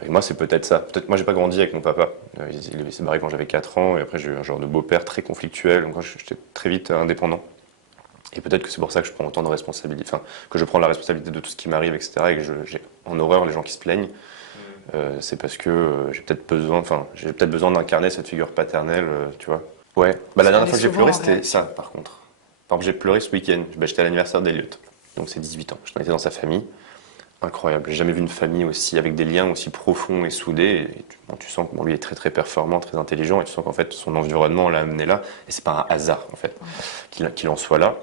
Et moi, c'est peut-être ça. Peut-être moi, j'ai pas grandi avec mon papa. Il s'est barré quand j'avais 4 ans, et après, j'ai eu un genre de beau-père très conflictuel, donc moi, j'étais très vite indépendant. Et peut-être que c'est pour ça que je prends autant de responsabilités, enfin, que je prends la responsabilité de tout ce qui m'arrive, etc., et que j'ai en horreur les gens qui se plaignent. C'est parce que j'ai peut-être besoin d'incarner cette figure paternelle, tu vois. Ouais. Bah, la dernière fois que j'ai pleuré, c'était ça, par contre. Par exemple, j'ai pleuré ce week-end. J'étais à l'anniversaire d'Eliott. Donc, c'est 18 ans. J'étais dans sa famille. incroyable. J'ai jamais vu une famille aussi, avec des liens aussi profonds et soudés. Et tu sens que lui est très très performant, très intelligent, et tu sens qu'en fait son environnement l'a amené là, et c'est pas un hasard en fait qu'il en soit là.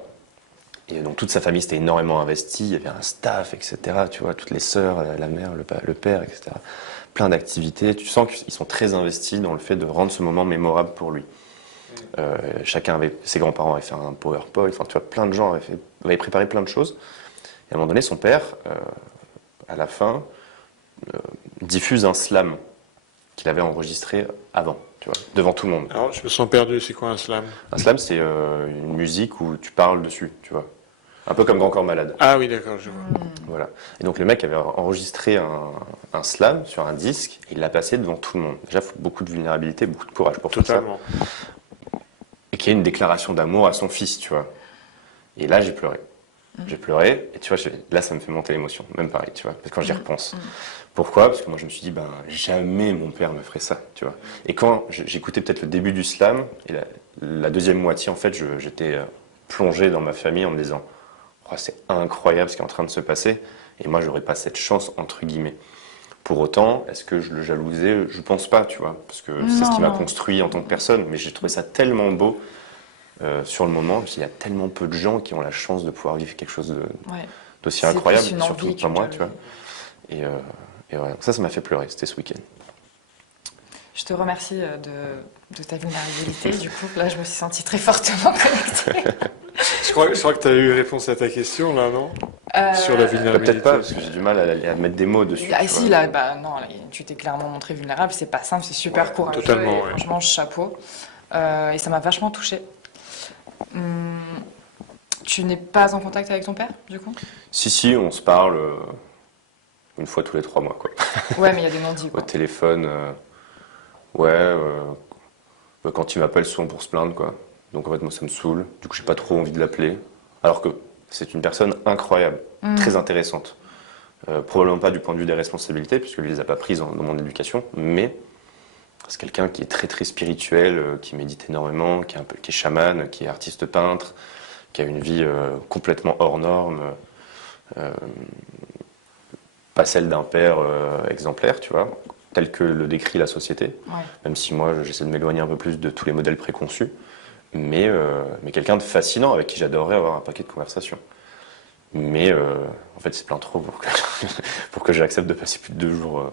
Et donc toute sa famille s'était énormément investie, il y avait un staff, etc. Tu vois, toutes les sœurs, la mère, le père, etc. Plein d'activités. Tu sens qu'ils sont très investis dans le fait de rendre ce moment mémorable pour lui. Ses grands-parents avaient fait un PowerPoint, enfin tu vois, plein de gens avaient préparé plein de choses. Et à un moment donné, son père, à la fin, diffuse un slam qu'il avait enregistré avant, tu vois, devant tout le monde. Alors, je me sens perdu, c'est quoi un slam? Un slam, c'est une musique où tu parles dessus, tu vois. Un peu comme Grand Corps Malade. Ah oui, d'accord, je vois. Voilà. Et donc le mec avait enregistré un slam sur un disque, et il l'a passé devant tout le monde. Déjà, il faut beaucoup de vulnérabilité, beaucoup de courage pour faire ça. Totalement. Et qui est une déclaration d'amour à son fils, tu vois. Et là, j'ai pleuré. J'ai pleuré, et tu vois, là, ça me fait monter l'émotion, même pareil, tu vois, parce que quand j'y repense. Pourquoi? Parce que moi, je me suis dit, ben, jamais mon père me ferait ça, tu vois. Et quand j'écoutais peut-être le début du slam, et la deuxième moitié, en fait, j'étais plongé dans ma famille en me disant, oh, c'est incroyable ce qui est en train de se passer, et moi, j'aurais pas cette chance, entre guillemets. Pour autant, est-ce que je le jalousais? Je pense pas, tu vois, parce que c'est ce qui m'a construit en tant que personne, mais j'ai trouvé ça tellement beau. Sur le moment, il y a tellement peu de gens qui ont la chance de pouvoir vivre quelque chose d'aussi incroyable, surtout pas moi, tu vois. Et ouais, ça m'a fait pleurer, c'était ce week-end. Je te remercie de ta vulnérabilité. Du coup, là, je me suis sentie très fortement connectée. Je crois que tu as eu réponse à ta question, là, non? Sur la vulnérabilité. Peut-être pas, parce que j'ai du mal à mettre des mots dessus. Ah si, là, bah, non, là, tu t'es clairement montré vulnérable. C'est pas simple, c'est super courageux. Totalement, et ouais. franchement, chapeau. Et ça m'a vachement touchée. Tu n'es pas en contact avec ton père, du coup? Si, on se parle une fois tous les 3 mois, quoi. Ouais, mais il y a des non-dits, Au quoi. téléphone, quand il m'appelle souvent pour se plaindre, quoi. Donc en fait, moi, ça me saoule. Du coup, j'ai pas trop envie de l'appeler. Alors que c'est une personne incroyable, très intéressante. Probablement pas du point de vue des responsabilités, puisque lui, il les a pas prises dans mon éducation, mais c'est quelqu'un qui est très très spirituel, qui médite énormément, qui est chaman, qui est artiste peintre, qui a une vie complètement hors norme, pas celle d'un père exemplaire, tu vois, tel que le décrit la société, même si moi j'essaie de m'éloigner un peu plus de tous les modèles préconçus, mais quelqu'un de fascinant avec qui j'adorerais avoir un paquet de conversations. Mais en fait c'est plein trop pour que j'accepte de passer plus de 2 jours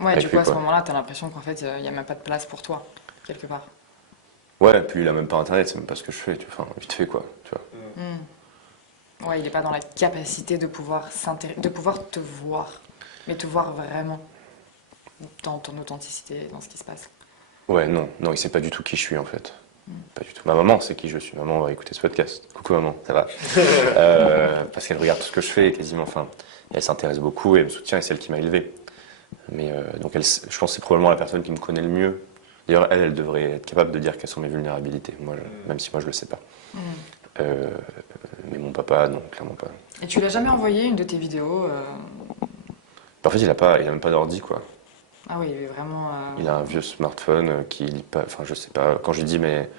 Ouais, du coup, à ce quoi. moment-là, t'as l'impression qu'en fait, il n'y a même pas de place pour toi, quelque part. Ouais, puis il a même pas internet, c'est même pas ce que je fais, enfin vite fait quoi, tu vois. Ouais, il n'est pas dans la capacité de pouvoir te voir, mais te voir vraiment dans ton authenticité, dans ce qui se passe. Ouais, non, il sait pas du tout qui je suis en fait. Pas du tout. Ma maman sait qui je suis. Maman va écouter ce podcast. Coucou maman, ça va parce qu'elle regarde tout ce que je fais quasiment. Enfin, elle s'intéresse beaucoup et elle me soutient et c'est elle qui m'a élevé. Mais donc je pense que c'est probablement la personne qui me connaît le mieux. D'ailleurs, elle devrait être capable de dire quelles sont mes vulnérabilités. Moi, même si moi je le sais pas. Mais mon papa, non, clairement pas. Et tu l'as jamais envoyé une de tes vidéos En fait, il a même pas d'ordi quoi. Ah oui, il est vraiment. Il a un vieux smartphone qui lit pas. Enfin, je sais pas. Quand je lui dis mais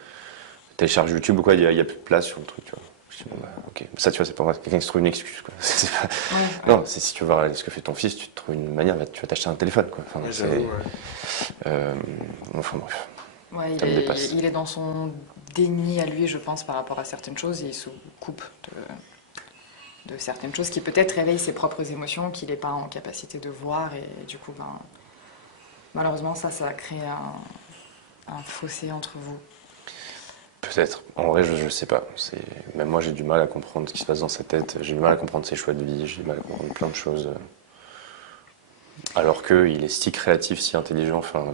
télécharge YouTube ou quoi, il y a plus de place sur le truc, tu vois. Je dis bon bah ok. Ça tu vois, c'est pas moi. Quelqu'un qui se trouve une excuse quoi. C'est pas... Non, c'est si tu veux voir ce que fait ton fils, tu te trouves une manière, tu vas t'acheter un téléphone quoi. Enfin, enfin bref. Ouais, Ça me dépasse. il est dans son déni à lui, je pense, par rapport à certaines choses, et il se coupe de certaines choses qui peut-être réveillent ses propres émotions qu'il n'est pas en capacité de voir, et du coup, ben, malheureusement, ça a créé un fossé entre vous. Peut-être. En vrai, je sais pas. Même moi, j'ai du mal à comprendre ce qui se passe dans sa tête. J'ai du mal à comprendre ses choix de vie. J'ai du mal à comprendre plein de choses. Alors qu'il est si créatif, si intelligent. Enfin,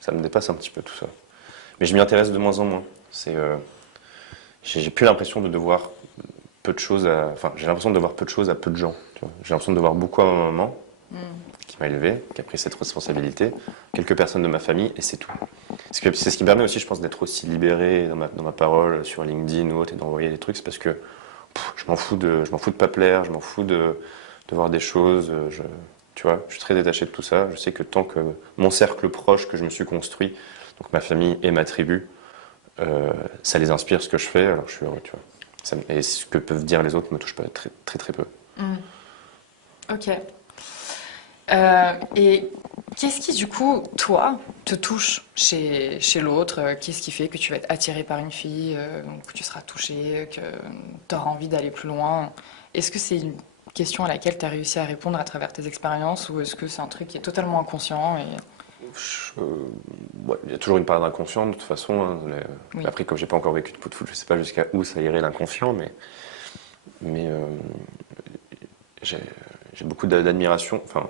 ça me dépasse un petit peu tout ça. Mais je m'y intéresse de moins en moins. J'ai plus l'impression de devoir peu de choses à... Enfin, j'ai l'impression de devoir peu de choses à peu de gens. Tu vois. J'ai l'impression de devoir beaucoup à ma maman, qui m'a élevé, qui a pris cette responsabilité, quelques personnes de ma famille, et c'est tout. C'est ce qui me permet aussi, je pense, d'être aussi libéré dans ma parole sur LinkedIn ou autre, et d'envoyer des trucs, c'est parce que je m'en fous de pas plaire, je m'en fous de voir des choses, tu vois, je suis très détaché de tout ça. Je sais que tant que mon cercle proche que je me suis construit, donc ma famille et ma tribu, ça les inspire ce que je fais, alors je suis heureux, tu vois. Et ce que peuvent dire les autres me touche pas très très, très peu. Ok. Et qu'est-ce qui, du coup, toi, te touche chez l'autre? Qu'est-ce qui fait que tu vas être attiré par une fille, que tu seras touché, que tu auras envie d'aller plus loin? Est-ce que c'est une question à laquelle tu as réussi à répondre à travers tes expériences ou est-ce que c'est un truc qui est totalement inconscient et... Ouais, il y a toujours une part d'inconscient de toute façon, hein. Oui. Après, comme j'ai pas encore vécu de coup de foot, je sais pas jusqu'à où ça irait l'inconscient, mais j'ai j'ai beaucoup d'admiration. Enfin,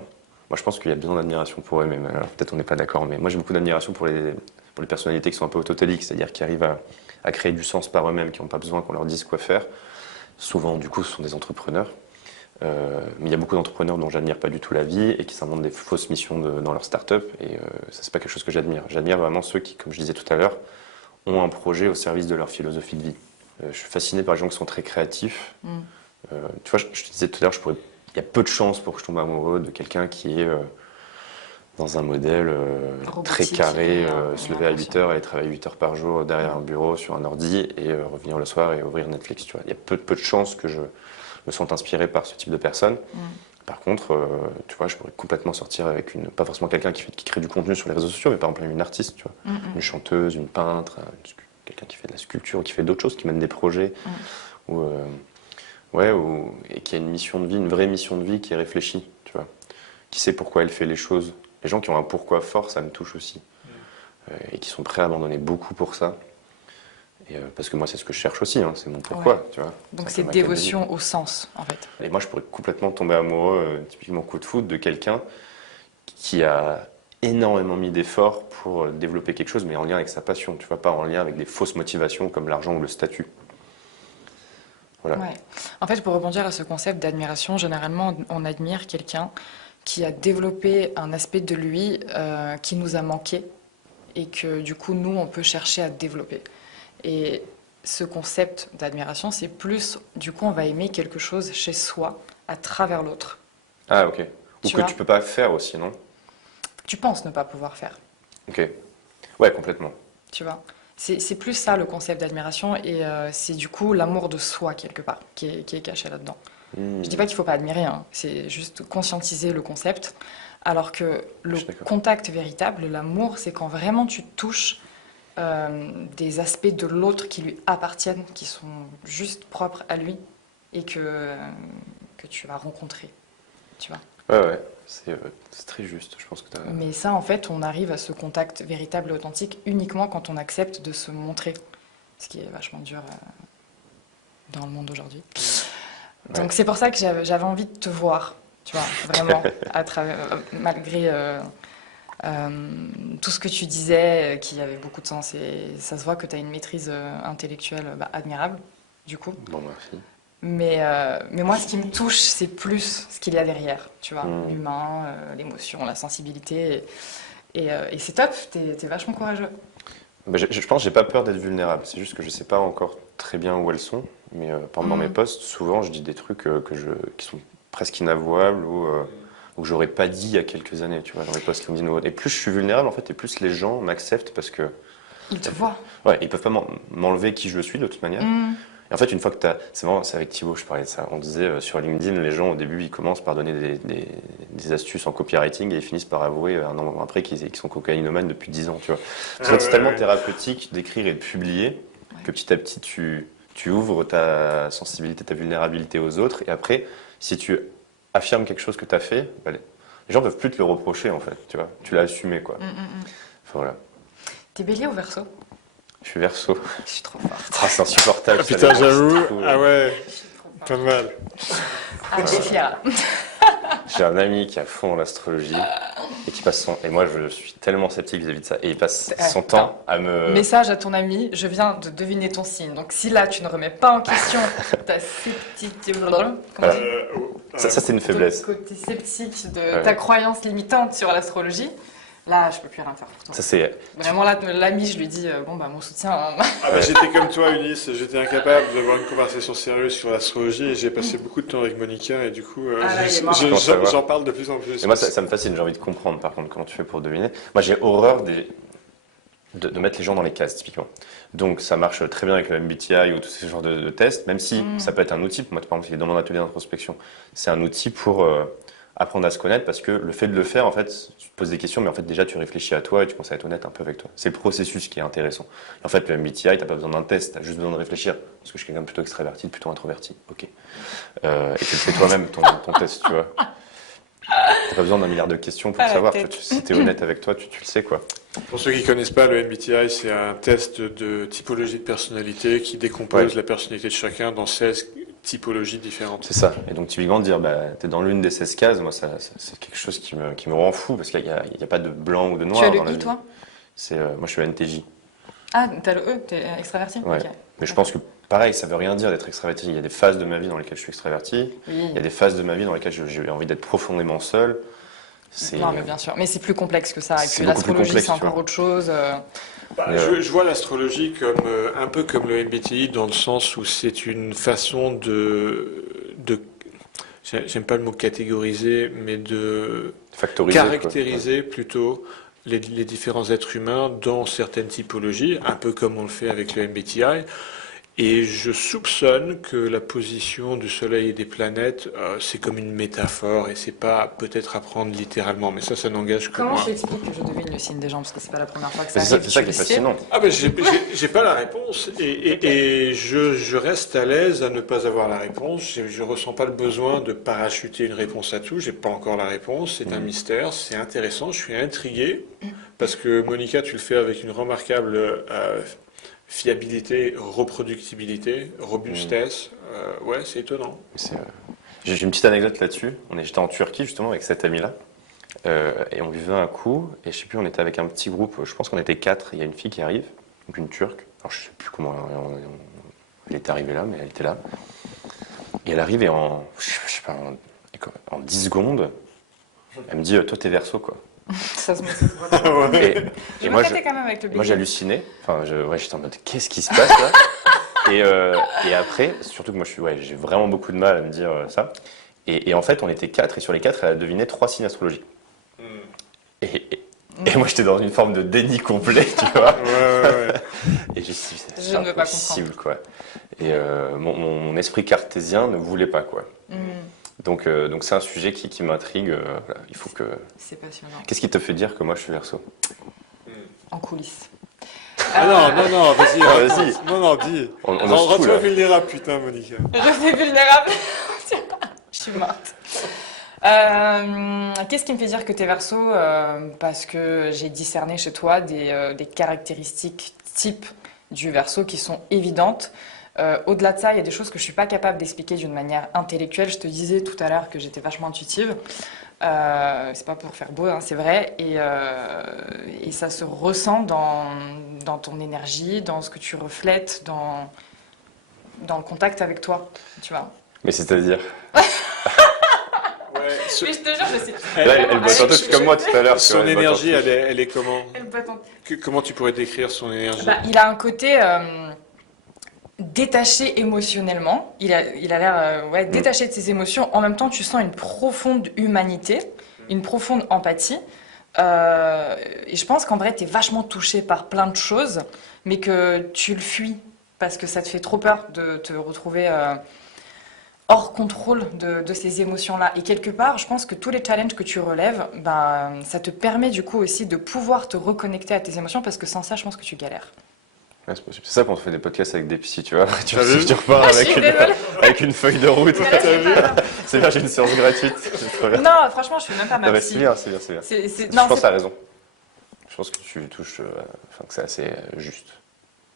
moi je pense qu'il y a besoin d'admiration pour eux-mêmes. Alors, peut-être on n'est pas d'accord, mais moi j'ai beaucoup d'admiration pour les personnalités qui sont un peu autotéliques, c'est-à-dire qui arrivent à créer du sens par eux-mêmes, qui n'ont pas besoin qu'on leur dise quoi faire. Souvent, du coup, ce sont des entrepreneurs. Mais il y a beaucoup d'entrepreneurs dont j'admire pas du tout la vie et qui s'inventent des fausses missions dans leur start-up. Et ça, c'est pas quelque chose que j'admire. J'admire vraiment ceux qui, comme je disais tout à l'heure, ont un projet au service de leur philosophie de vie. Je suis fasciné par les gens qui sont très créatifs. Mm. Tu vois, je te disais tout à l'heure, il y a peu de chances pour que je tombe amoureux de quelqu'un qui est dans un modèle très Robotique, carré, et se lever à 8 heures, aller travailler 8 heures par jour derrière un bureau sur un ordi et revenir le soir et ouvrir Netflix. Tu vois. Il y a peu de chances que je me sente inspiré par ce type de personne. Mm. Par contre, tu vois, je pourrais complètement sortir avec pas forcément quelqu'un qui crée du contenu sur les réseaux sociaux, mais par exemple une artiste, tu vois, une chanteuse, une peintre, quelqu'un qui fait de la sculpture, qui fait d'autres choses, qui mène des projets, ou, ouais, et qui a une mission de vie, une vraie mission de vie qui est réfléchie, tu vois, qui sait pourquoi elle fait les choses. Les gens qui ont un pourquoi fort, ça me touche aussi, et qui sont prêts à abandonner beaucoup pour ça. Et parce que moi, c'est ce que je cherche aussi, hein, c'est mon pourquoi, Ouais. tu vois. Donc C'est c'est un peu ma quête de vie. dévotion au sens, en fait. Et moi, je pourrais complètement tomber amoureux, typiquement coup de foot, de quelqu'un qui a énormément mis d'efforts pour développer quelque chose, mais en lien avec sa passion, tu vois, pas en lien avec des fausses motivations comme l'argent ou le statut. Voilà. Ouais. En fait, pour rebondir à ce concept d'admiration, généralement, on admire quelqu'un qui a développé un aspect de lui qui nous a manqué et que du coup, nous, on peut chercher à développer. Et ce concept d'admiration, c'est plus, du coup, on va aimer quelque chose chez soi à travers l'autre. Ah, ok. Ou Tu que vois? tu peux pas faire aussi, non? Tu penses ne pas pouvoir faire, Ok. Ouais, complètement. tu vois? C'est plus ça le concept d'admiration et c'est du coup l'amour de soi quelque part qui est caché là-dedans. Je dis pas qu'il faut pas admirer, hein, c'est juste conscientiser le concept. Alors que Je le suis d'accord. contact véritable, l'amour, c'est quand vraiment tu touches des aspects de l'autre qui lui appartiennent, qui sont juste propres à lui et que tu vas rencontrer, tu vois. Ouais, ouais. C'est très juste. Je pense que t'as. Mais ça, en fait, on arrive à ce contact véritable et authentique uniquement quand on accepte de se montrer, ce qui est vachement dur dans le monde d'aujourd'hui. Ouais. Donc c'est pour ça que j'avais envie de te voir, tu vois, vraiment, à travers, malgré tout ce que tu disais, qui avait beaucoup de sens, et ça se voit que tu as une maîtrise intellectuelle admirable, du coup. Bon, merci. Mais moi, ce qui me touche, c'est plus ce qu'il y a derrière, tu vois, Mm. l'humain, l'émotion, la sensibilité. Et c'est top, t'es vachement courageux. Bah, je pense que j'ai pas peur d'être vulnérable. C'est juste que je sais pas encore très bien où elles sont. Mais par exemple, dans mes posts, souvent, je dis des trucs qui sont presque inavouables ou que j'aurais pas dit il y a quelques années, tu vois, dans les posts LinkedIn ou autre. Et plus je suis vulnérable, en fait, et plus les gens m'acceptent parce que, Il te voit. ouais, ils peuvent pas m'enlever qui je suis de toute manière. Mm. Et en fait, une fois que c'est marrant, c'est avec Thibaut, je parlais de ça. On disait sur LinkedIn, les gens au début, ils commencent par donner des astuces en copywriting et ils finissent par avouer un an après qu'ils sont cocaïnomanes depuis 10 ans, tu vois. Parce que c'est tellement thérapeutique d'écrire et de publier que petit à petit, tu ouvres ta sensibilité, ta vulnérabilité aux autres. Et après, si tu affirmes quelque chose que tu as fait, bah, les gens peuvent plus te le reprocher, en fait, tu vois. Tu l'as assumé, quoi. Enfin, voilà. T'es bélier ou verso? Je suis Verseau. Je suis trop forte. Ah, c'est insupportable. Ah ça, putain, les gens, j'avoue. c'est trop- Ah ouais, Je suis trop forte. pas mal. Ah, je suis fière. J'ai un ami qui est à fond en astrologie et qui passe son... Et moi, je suis tellement sceptique vis-à-vis de ça. Et il passe son temps à me... Message à ton ami, je viens de deviner ton signe. Donc si là tu ne remets pas en question ta sceptique, comment on dit Ça, c'est une faiblesse. Ton côté sceptique de Ouais. ta croyance limitante sur l'astrologie, là je peux plus rien faire pour toi. Ça, c'est... Vraiment là, l'ami, je lui dis bon bah mon soutien. Hein. Ah bah, j'étais comme toi, Ulysse, j'étais incapable d'avoir une conversation sérieuse sur l'astrologie et j'ai passé beaucoup de temps avec Monica et du coup, Ah là, il est mort. Savoir. j'en parle de plus en plus. Et moi, ça me fascine. J'ai envie de comprendre, par contre, comment tu fais pour deviner. Moi, j'ai horreur de mettre les gens dans les cases, typiquement. Donc, ça marche très bien avec le MBTI ou tous ces genres de tests, même si ça peut être un outil. Moi, par exemple, il est dans mon atelier d'introspection. C'est un outil pour apprendre à se connaître parce que le fait de le faire, en fait, tu te poses des questions, mais en fait, déjà, tu réfléchis à toi et tu commences à être honnête un peu avec toi. C'est le processus qui est intéressant. Et en fait, le MBTI, t'as pas besoin d'un test, t'as juste besoin de réfléchir. Parce que je suis quelqu'un de plutôt extraverti, plutôt introverti. Ok. Et tu le fais toi-même, ton test, tu vois. T'as pas besoin d'un milliard de questions pour savoir. Si t'es honnête avec toi, tu le sais, quoi. Pour ceux qui connaissent pas, le MBTI, c'est un test de typologie de personnalité qui décompose la personnalité de chacun dans 16 typologies différentes. C'est ça. Et donc, typiquement, de dire, t'es dans l'une des 16 cases, moi, c'est quelque chose qui me rend fou parce qu'il y a pas de blanc ou de noir. Tu as dans le la I, vie. toi? Moi, je suis NTJ. Ah, t'as le E, t'es extraverti? Ouais. Ok. Mais je pense que, pareil, ça veut rien dire d'être extraverti. Il y a des phases de ma vie dans lesquelles je suis extraverti. Oui. Il y a des phases de ma vie dans lesquelles j'ai envie d'être profondément seul. Non, mais bien sûr. Mais c'est plus complexe que ça. Et C'est puis beaucoup plus l'astrologie, complexe, c'est tu encore vois. autre chose. Je vois l'astrologie comme un peu comme le MBTI dans le sens où c'est une façon de j'aime pas le mot catégoriser, mais de Factoriser, caractériser plutôt les différents êtres humains dans certaines typologies, un peu comme on le fait avec le MBTI. Et je soupçonne que la position du Soleil et des planètes, c'est comme une métaphore et c'est pas peut-être à prendre littéralement. Mais ça n'engage que Comment moi. je t'explique que je devine le signe des gens? Parce que c'est pas la première fois que ça C'est arrive. ça Tu qui est le sais. fascinant. Ah ben j'ai pas la réponse et je reste à l'aise à ne pas avoir la réponse. Je ressens pas le besoin de parachuter une réponse à tout. J'ai pas encore la réponse. C'est un mystère. C'est intéressant. Je suis intrigué parce que Monica, tu le fais avec une remarquable fiabilité, reproductibilité, robustesse. Ouais, c'est étonnant. J'ai une petite anecdote là-dessus. J'étais en Turquie justement avec cet ami-là. Et on buvait un coup. Et je sais plus, on était avec un petit groupe. Je pense qu'on était 4. Il y a une fille qui arrive, donc une Turque. Alors je sais plus comment elle était arrivée là, mais elle était là. Et elle arrive et je sais pas, en 10 secondes, elle me dit toi t'es Verseau quoi. Ça se met sur toi. Et Je moi me quand même avec le moi bélier. j'hallucinais. Enfin j'étais en mode qu'est-ce qui se passe là? Et après, surtout que moi j'ai vraiment beaucoup de mal à me dire ça. Et en fait on était 4 et sur les 4 elle a deviné 3 signes astrologiques. Et moi j'étais dans une forme de déni complet, tu vois. Ouais. Et j'ai dit Je c'est ne veux pas impossible quoi. Et mon esprit cartésien ne voulait pas quoi. Donc c'est un sujet qui m'intrigue. Voilà. Il faut que. C'est passionnant. Qu'est-ce qui te fait dire que moi je suis Verseau? En coulisses. Ah non, vas-y. Vas-y. Non, dis. On Rends-toi vulnérable, putain, Monica. Je suis vulnérable. Je suis morte. Qu'est-ce qui me fait dire que t'es Verseau? Parce que j'ai discerné chez toi des caractéristiques types du Verseau qui sont évidentes. Au-delà de ça, il y a des choses que je suis pas capable d'expliquer d'une manière intellectuelle. Je te disais tout à l'heure que j'étais vachement intuitive. C'est pas pour faire beau, hein, c'est vrai. Et ça se ressent dans ton énergie, dans ce que tu reflètes, dans le contact avec toi, tu vois. Mais c'est-à-dire. Mais je te jure, je sais. Elle boit un peu comme moi tout à l'heure. Son énergie, elle est comment? Elle boite en- Comment tu pourrais décrire son énergie? Bah, il a un côté détaché émotionnellement. Il a l'air détaché de ses émotions. En même temps, tu sens une profonde humanité, une profonde empathie. Et je pense qu'en vrai, tu es vachement touché par plein de choses, mais que tu le fuis parce que ça te fait trop peur de te retrouver hors contrôle de ces émotions-là. Et quelque part, je pense que tous les challenges que tu relèves, ben, ça te permet du coup aussi de pouvoir te reconnecter à tes émotions parce que sans ça, je pense que tu galères. Ouais, c'est possible. C'est ça quand on fait des podcasts avec des psys, tu vois. Tu vu tu repars Ah, je suis désolée. avec une feuille de route. Mais là, c'est pas grave. C'est bien, j'ai une séance gratuite. C'est trop bien. Non, franchement, je suis même pas ma Non, mais psy. c'est bien, c'est bien, c'est bien. Non, Je pense que c'est- t'as raison. Je pense que tu touches, que c'est assez juste.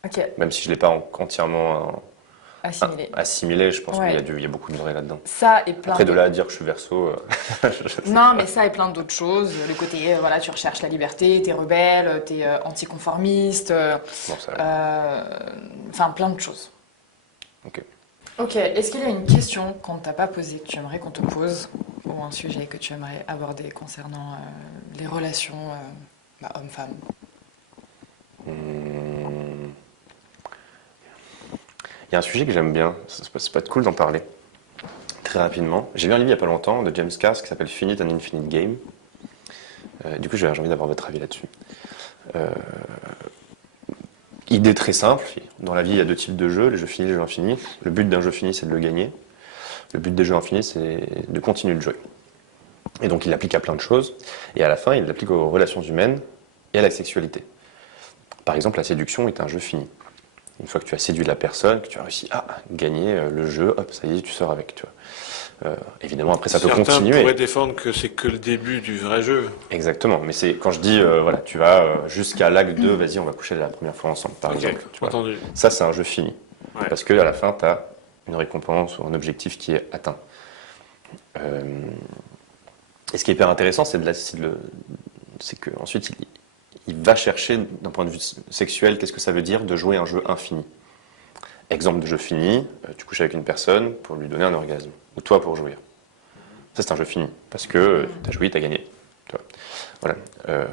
Ok, Même si je l'ai pas entièrement assimilé. assimilé, je pense Ouais. qu'il y a beaucoup de vrai là-dedans. Ça et plein Après, de d'autres- là à dire que je suis Verseau, Non, mais ça et plein d'autres choses. Le côté, voilà, tu recherches la liberté, t'es rebelle, t'es anticonformiste, bon, ça. enfin plein de choses. Ok. Ok, est-ce qu'il y a une question qu'on ne t'a pas posée, que tu aimerais qu'on te pose, ou un sujet que tu aimerais aborder concernant les relations hommes-femmes? Il y a un sujet que j'aime bien, c'est pas cool d'en parler. Très rapidement. J'ai lu un livre il n'y a pas longtemps de James Clear qui s'appelle Finite and Infinite Game. Du coup, j'ai envie d'avoir votre avis là-dessus. Idée très simple. Dans la vie, il y a deux types de jeux, les jeux finis et les jeux infinis. Le but d'un jeu fini, c'est de le gagner. Le but des jeux infinis, c'est de continuer de jouer. Et donc il l'applique à plein de choses. Et à la fin, il l'applique aux relations humaines et à la sexualité. Par exemple, la séduction est un jeu fini. Une fois que tu as séduit la personne, que tu as réussi à gagner le jeu, hop, ça y est, tu sors avec, tu vois. Évidemment, après, ça peut continuer. Certains pourraient défendre que c'est que le début du vrai jeu. Exactement, mais c'est quand je dis, voilà, tu vas jusqu'à l'acte 2, vas-y, on va coucher la première fois ensemble, par exemple. Tu vois. Entendu. Ça, c'est un jeu fini. Ouais. Parce qu'à la fin, tu as une récompense ou un objectif qui est atteint. Et ce qui est hyper intéressant, c'est qu'ensuite, il va chercher, d'un point de vue sexuel, qu'est-ce que ça veut dire de jouer un jeu infini. Exemple de jeu fini, tu couches avec une personne pour lui donner un orgasme, ou toi pour jouir. Ça, c'est un jeu fini, parce que tu as joué, tu as gagné. Tu vois. Voilà.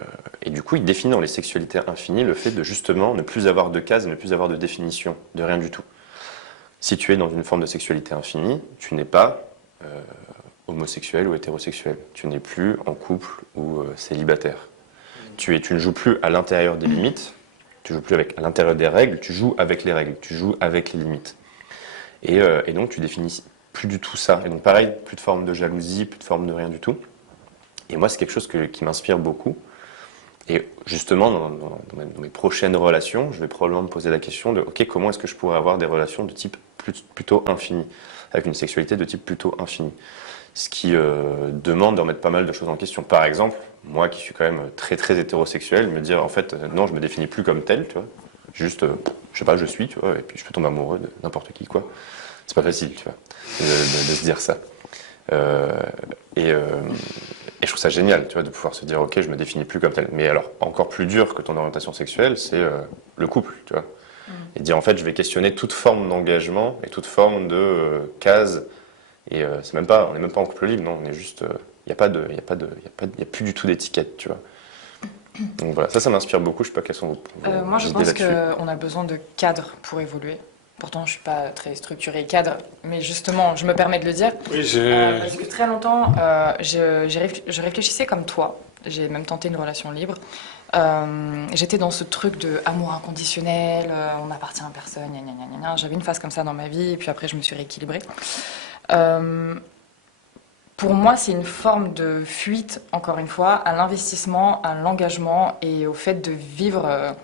Et du coup, il définit dans les sexualités infinies le fait de justement ne plus avoir de cases, ne plus avoir de définition, de rien du tout. Si tu es dans une forme de sexualité infinie, tu n'es pas homosexuel ou hétérosexuel. Tu n'es plus en couple ou célibataire. Tu ne joues plus à l'intérieur des limites, tu joues plus à l'intérieur des règles, tu joues avec les règles, tu joues avec les limites. Et donc tu définis plus du tout ça. Et donc pareil, plus de forme de jalousie, plus de forme de rien du tout. Et moi, c'est quelque chose qui m'inspire beaucoup. Et justement, dans mes prochaines relations, je vais probablement me poser la question de ok, comment est-ce que je pourrais avoir des relations de type plutôt infini, avec une sexualité de type plutôt infini. Ce qui demande de remettre pas mal de choses en question. Par exemple, moi qui suis quand même très très hétérosexuel, me dire en fait non, je me définis plus comme tel, tu vois. Juste, je sais pas, je suis, tu vois, et puis je peux tomber amoureux de n'importe qui, quoi. C'est pas facile, tu vois, de se dire ça. Et je trouve ça génial, tu vois, de pouvoir se dire ok, je me définis plus comme tel. Mais alors, encore plus dur que ton orientation sexuelle, c'est le couple, tu vois. Et dire en fait, je vais questionner toute forme d'engagement et toute forme de case. Et on n'est même pas en couple libre, non, on est juste, il y a plus du tout d'étiquette, tu vois. Donc voilà, ça m'inspire beaucoup. Je sais pas quelles sont vos Moi, je idées pense là-dessus. qu'on a besoin de cadres pour évoluer. Pourtant, je suis pas très structurée cadre, mais justement, je me permets de le dire Oui, parce que très longtemps, je réfléchissais comme toi. J'ai même tenté une relation libre. J'étais dans ce truc de amour inconditionnel, on appartient à personne, gna gna gna gna gna. J'avais une phase comme ça dans ma vie, et puis après, je me suis rééquilibrée. Pour moi, c'est une forme de fuite, encore une fois, à l'investissement, à l'engagement et au fait de vivre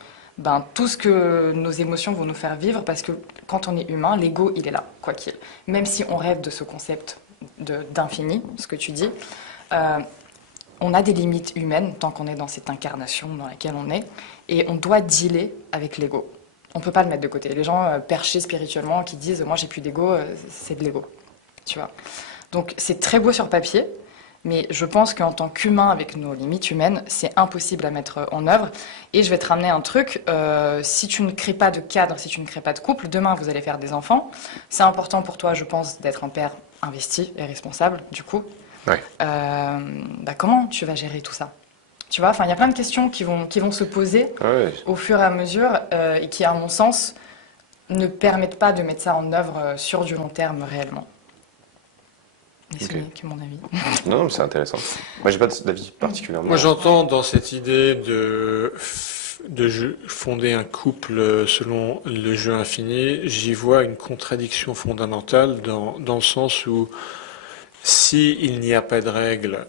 tout ce que nos émotions vont nous faire vivre, parce que quand on est humain, l'ego, il est là, quoi qu'il. Même si on rêve de ce concept d'infini, ce que tu dis, on a des limites humaines tant qu'on est dans cette incarnation dans laquelle on est, et on doit dealer avec l'ego. On ne peut pas le mettre de côté. Les gens perchés spirituellement qui disent « moi j'ai plus d'ego », c'est de l'ego. Tu vois. Donc c'est très beau sur papier, mais je pense qu'en tant qu'humain, avec nos limites humaines, c'est impossible à mettre en œuvre. Et je vais te ramener un truc, si tu ne crées pas de cadre, si tu ne crées pas de couple, demain vous allez faire des enfants. C'est important pour toi, je pense, d'être un père investi et responsable, du coup. Ouais. Comment tu vas gérer tout ça? Tu vois, il y a plein de questions qui vont se poser au fur et à mesure et qui, à mon sens, ne permettent pas de mettre ça en œuvre sur du long terme réellement. C'est mon avis. Non, mais c'est intéressant. Moi, j'ai pas d'avis particulièrement. Moi, j'entends dans cette idée de fonder un couple selon le jeu infini, j'y vois une contradiction fondamentale dans le sens où s'il n'y a pas de règles,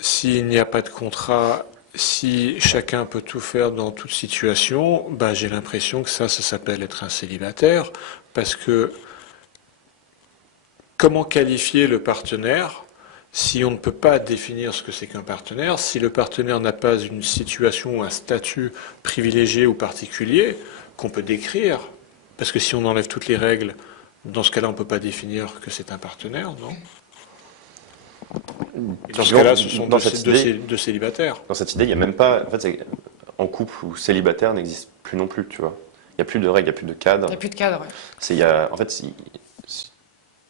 s'il n'y a pas de contrat, si chacun peut tout faire dans toute situation, j'ai l'impression que ça s'appelle être un célibataire, parce que comment qualifier le partenaire si on ne peut pas définir ce que c'est qu'un partenaire, si le partenaire n'a pas une situation ou un statut privilégié ou particulier qu'on peut décrire, parce que si on enlève toutes les règles, dans ce cas-là, on ne peut pas définir que c'est un partenaire, non? Et dans ce cas-là, ce sont deux célibataires. Dans cette idée, il n'y a même pas... En fait, en couple ou célibataire n'existe plus non plus, tu vois. Il n'y a plus de règles, il n'y a plus de cadre. Il n'y a plus de cadre, En fait,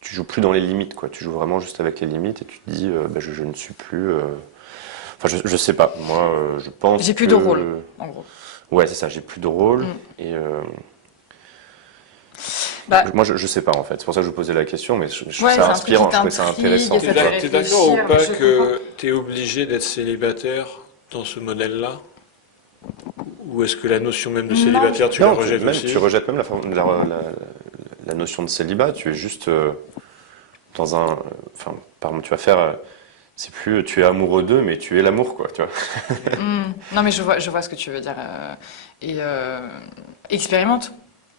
tu joues plus dans les limites, quoi. Tu joues vraiment juste avec les limites et tu te dis, je ne suis plus... Enfin, je sais pas. Moi, je pense j'ai plus de rôle, en gros. Ouais, c'est ça, j'ai plus de rôle. Et... moi, je sais pas, en fait. C'est pour ça que je vous posais la question, mais je trouve ça inspirant, je trouve ça intéressant. T'es d'accord ou pas que t'es obligé d'être célibataire dans ce modèle-là? Ou est-ce que la notion même de célibataire, tu la rejettes aussi? Tu rejettes même la notion de célibat. Tu es juste dans un... Enfin, par exemple, tu vas faire... C'est plus tu es amoureux d'eux, mais tu es l'amour, quoi, tu vois. Non, mais je vois ce que tu veux dire. Expérimente.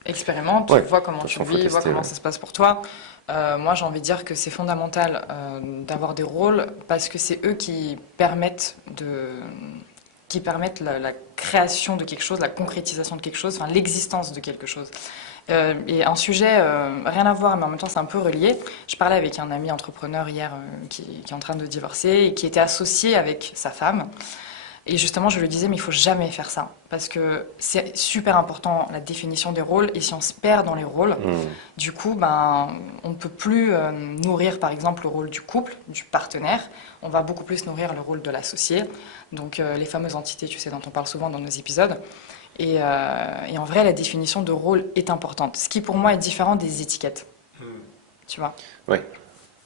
Expérimente, Ouais, vois comment de toute tu façon, faut vis, vois tester, comment ouais. ça se passe pour toi. Moi, j'ai envie de dire que c'est fondamental d'avoir des rôles parce que c'est eux qui permettent la création de quelque chose, la concrétisation de quelque chose, enfin l'existence de quelque chose. Et un sujet, rien à voir, mais en même temps c'est un peu relié. Je parlais avec un ami entrepreneur hier qui est en train de divorcer et qui était associé avec sa femme. Et justement, je lui disais, mais il faut jamais faire ça. Parce que c'est super important, la définition des rôles. Et si on se perd dans les rôles, du coup, ben, on ne peut plus nourrir, par exemple, le rôle du couple, du partenaire. On va beaucoup plus nourrir le rôle de l'associé. Donc, les fameuses entités, tu sais, dont on parle souvent dans nos épisodes. Et en vrai, la définition de rôle est importante. Ce qui, pour moi, est différent des étiquettes. Tu vois? Oui,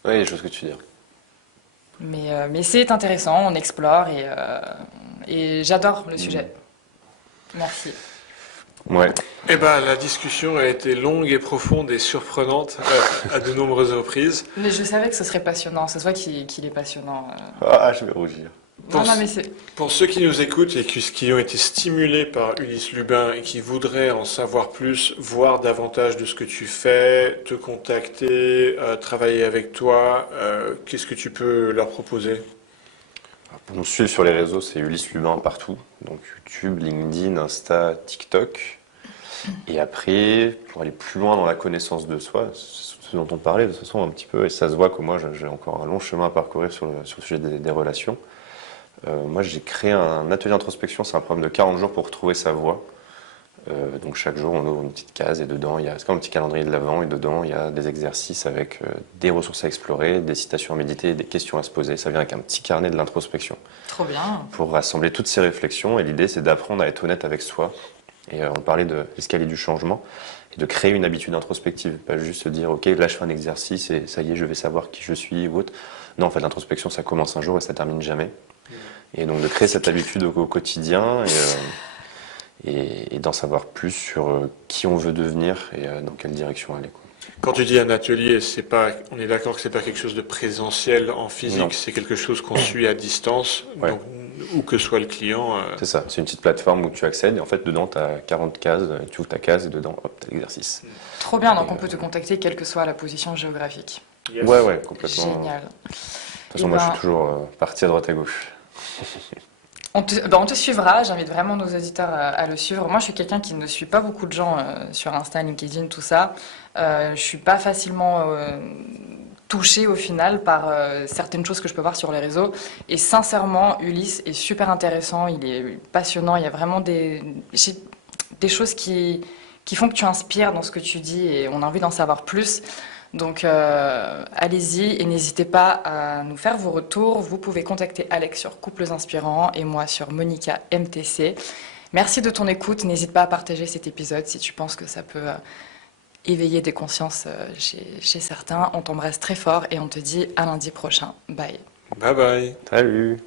ouais, je vois ce que tu veux dire. Mais c'est intéressant, on explore et j'adore le sujet. Merci. Ouais. Eh ben, la discussion a été longue et profonde et surprenante à de nombreuses reprises. Mais je savais que ce serait passionnant, ça se voit qu'il est passionnant. Ah, je vais rougir. Non, non, mais c'est... Pour ceux qui nous écoutent et qui ont été stimulés par Ulysse Lubin et qui voudraient en savoir plus, voir davantage de ce que tu fais, te contacter, travailler avec toi, qu'est-ce que tu peux leur proposer? Pour nous suivre sur les réseaux, c'est Ulysse Lubin partout. Donc YouTube, LinkedIn, Insta, TikTok. Et après, pour aller plus loin dans la connaissance de soi, c'est ce dont on parlait de toute façon un petit peu, et ça se voit que moi j'ai encore un long chemin à parcourir sur le sujet des relations. Moi j'ai créé un atelier d'introspection, c'est un programme de 40 jours pour retrouver sa voie. Donc chaque jour on ouvre une petite case et dedans c'est comme un petit calendrier de l'Avent et dedans il y a des exercices avec des ressources à explorer, des citations à méditer, des questions à se poser. Ça vient avec un petit carnet de l'introspection Trop bien. pour rassembler toutes ces réflexions et l'idée c'est d'apprendre à être honnête avec soi. Et on parlait de l'escalier du changement et de créer une habitude introspective, pas juste se dire ok là je fais un exercice et ça y est je vais savoir qui je suis ou autre. Non en fait l'introspection ça commence un jour et ça termine jamais. Et donc de créer cette habitude au quotidien et d'en savoir plus sur qui on veut devenir et dans quelle direction aller, quoi. Quand tu dis un atelier, on est d'accord que c'est pas quelque chose de présentiel en Non. physique, c'est quelque chose qu'on suit à distance, Ouais. donc, où que soit le client. C'est ça, c'est une petite plateforme où tu accèdes et en fait dedans tu as 40 cases, tu ouvres ta case et dedans hop t'as l'exercice. Trop bien, donc on peut te contacter quelle que soit la position géographique. Yes. Ouais, complètement. Génial. De toute façon moi je suis toujours parti à droite à gauche. On te suivra, j'invite vraiment nos auditeurs à le suivre. Moi, je suis quelqu'un qui ne suit pas beaucoup de gens sur Insta, LinkedIn, tout ça. Je suis pas facilement touchée au final par certaines choses que je peux voir sur les réseaux. Et sincèrement, Ulysse est super intéressant, il est passionnant. Il y a vraiment des choses qui font que tu inspires dans ce que tu dis et on a envie d'en savoir plus. Donc allez-y et n'hésitez pas à nous faire vos retours. Vous pouvez contacter Alex sur Couples Inspirants et moi sur Monica MTC. Merci de ton écoute. N'hésite pas à partager cet épisode si tu penses que ça peut éveiller des consciences chez certains. On t'embrasse très fort et on te dit à lundi prochain. Bye. Bye bye. Salut.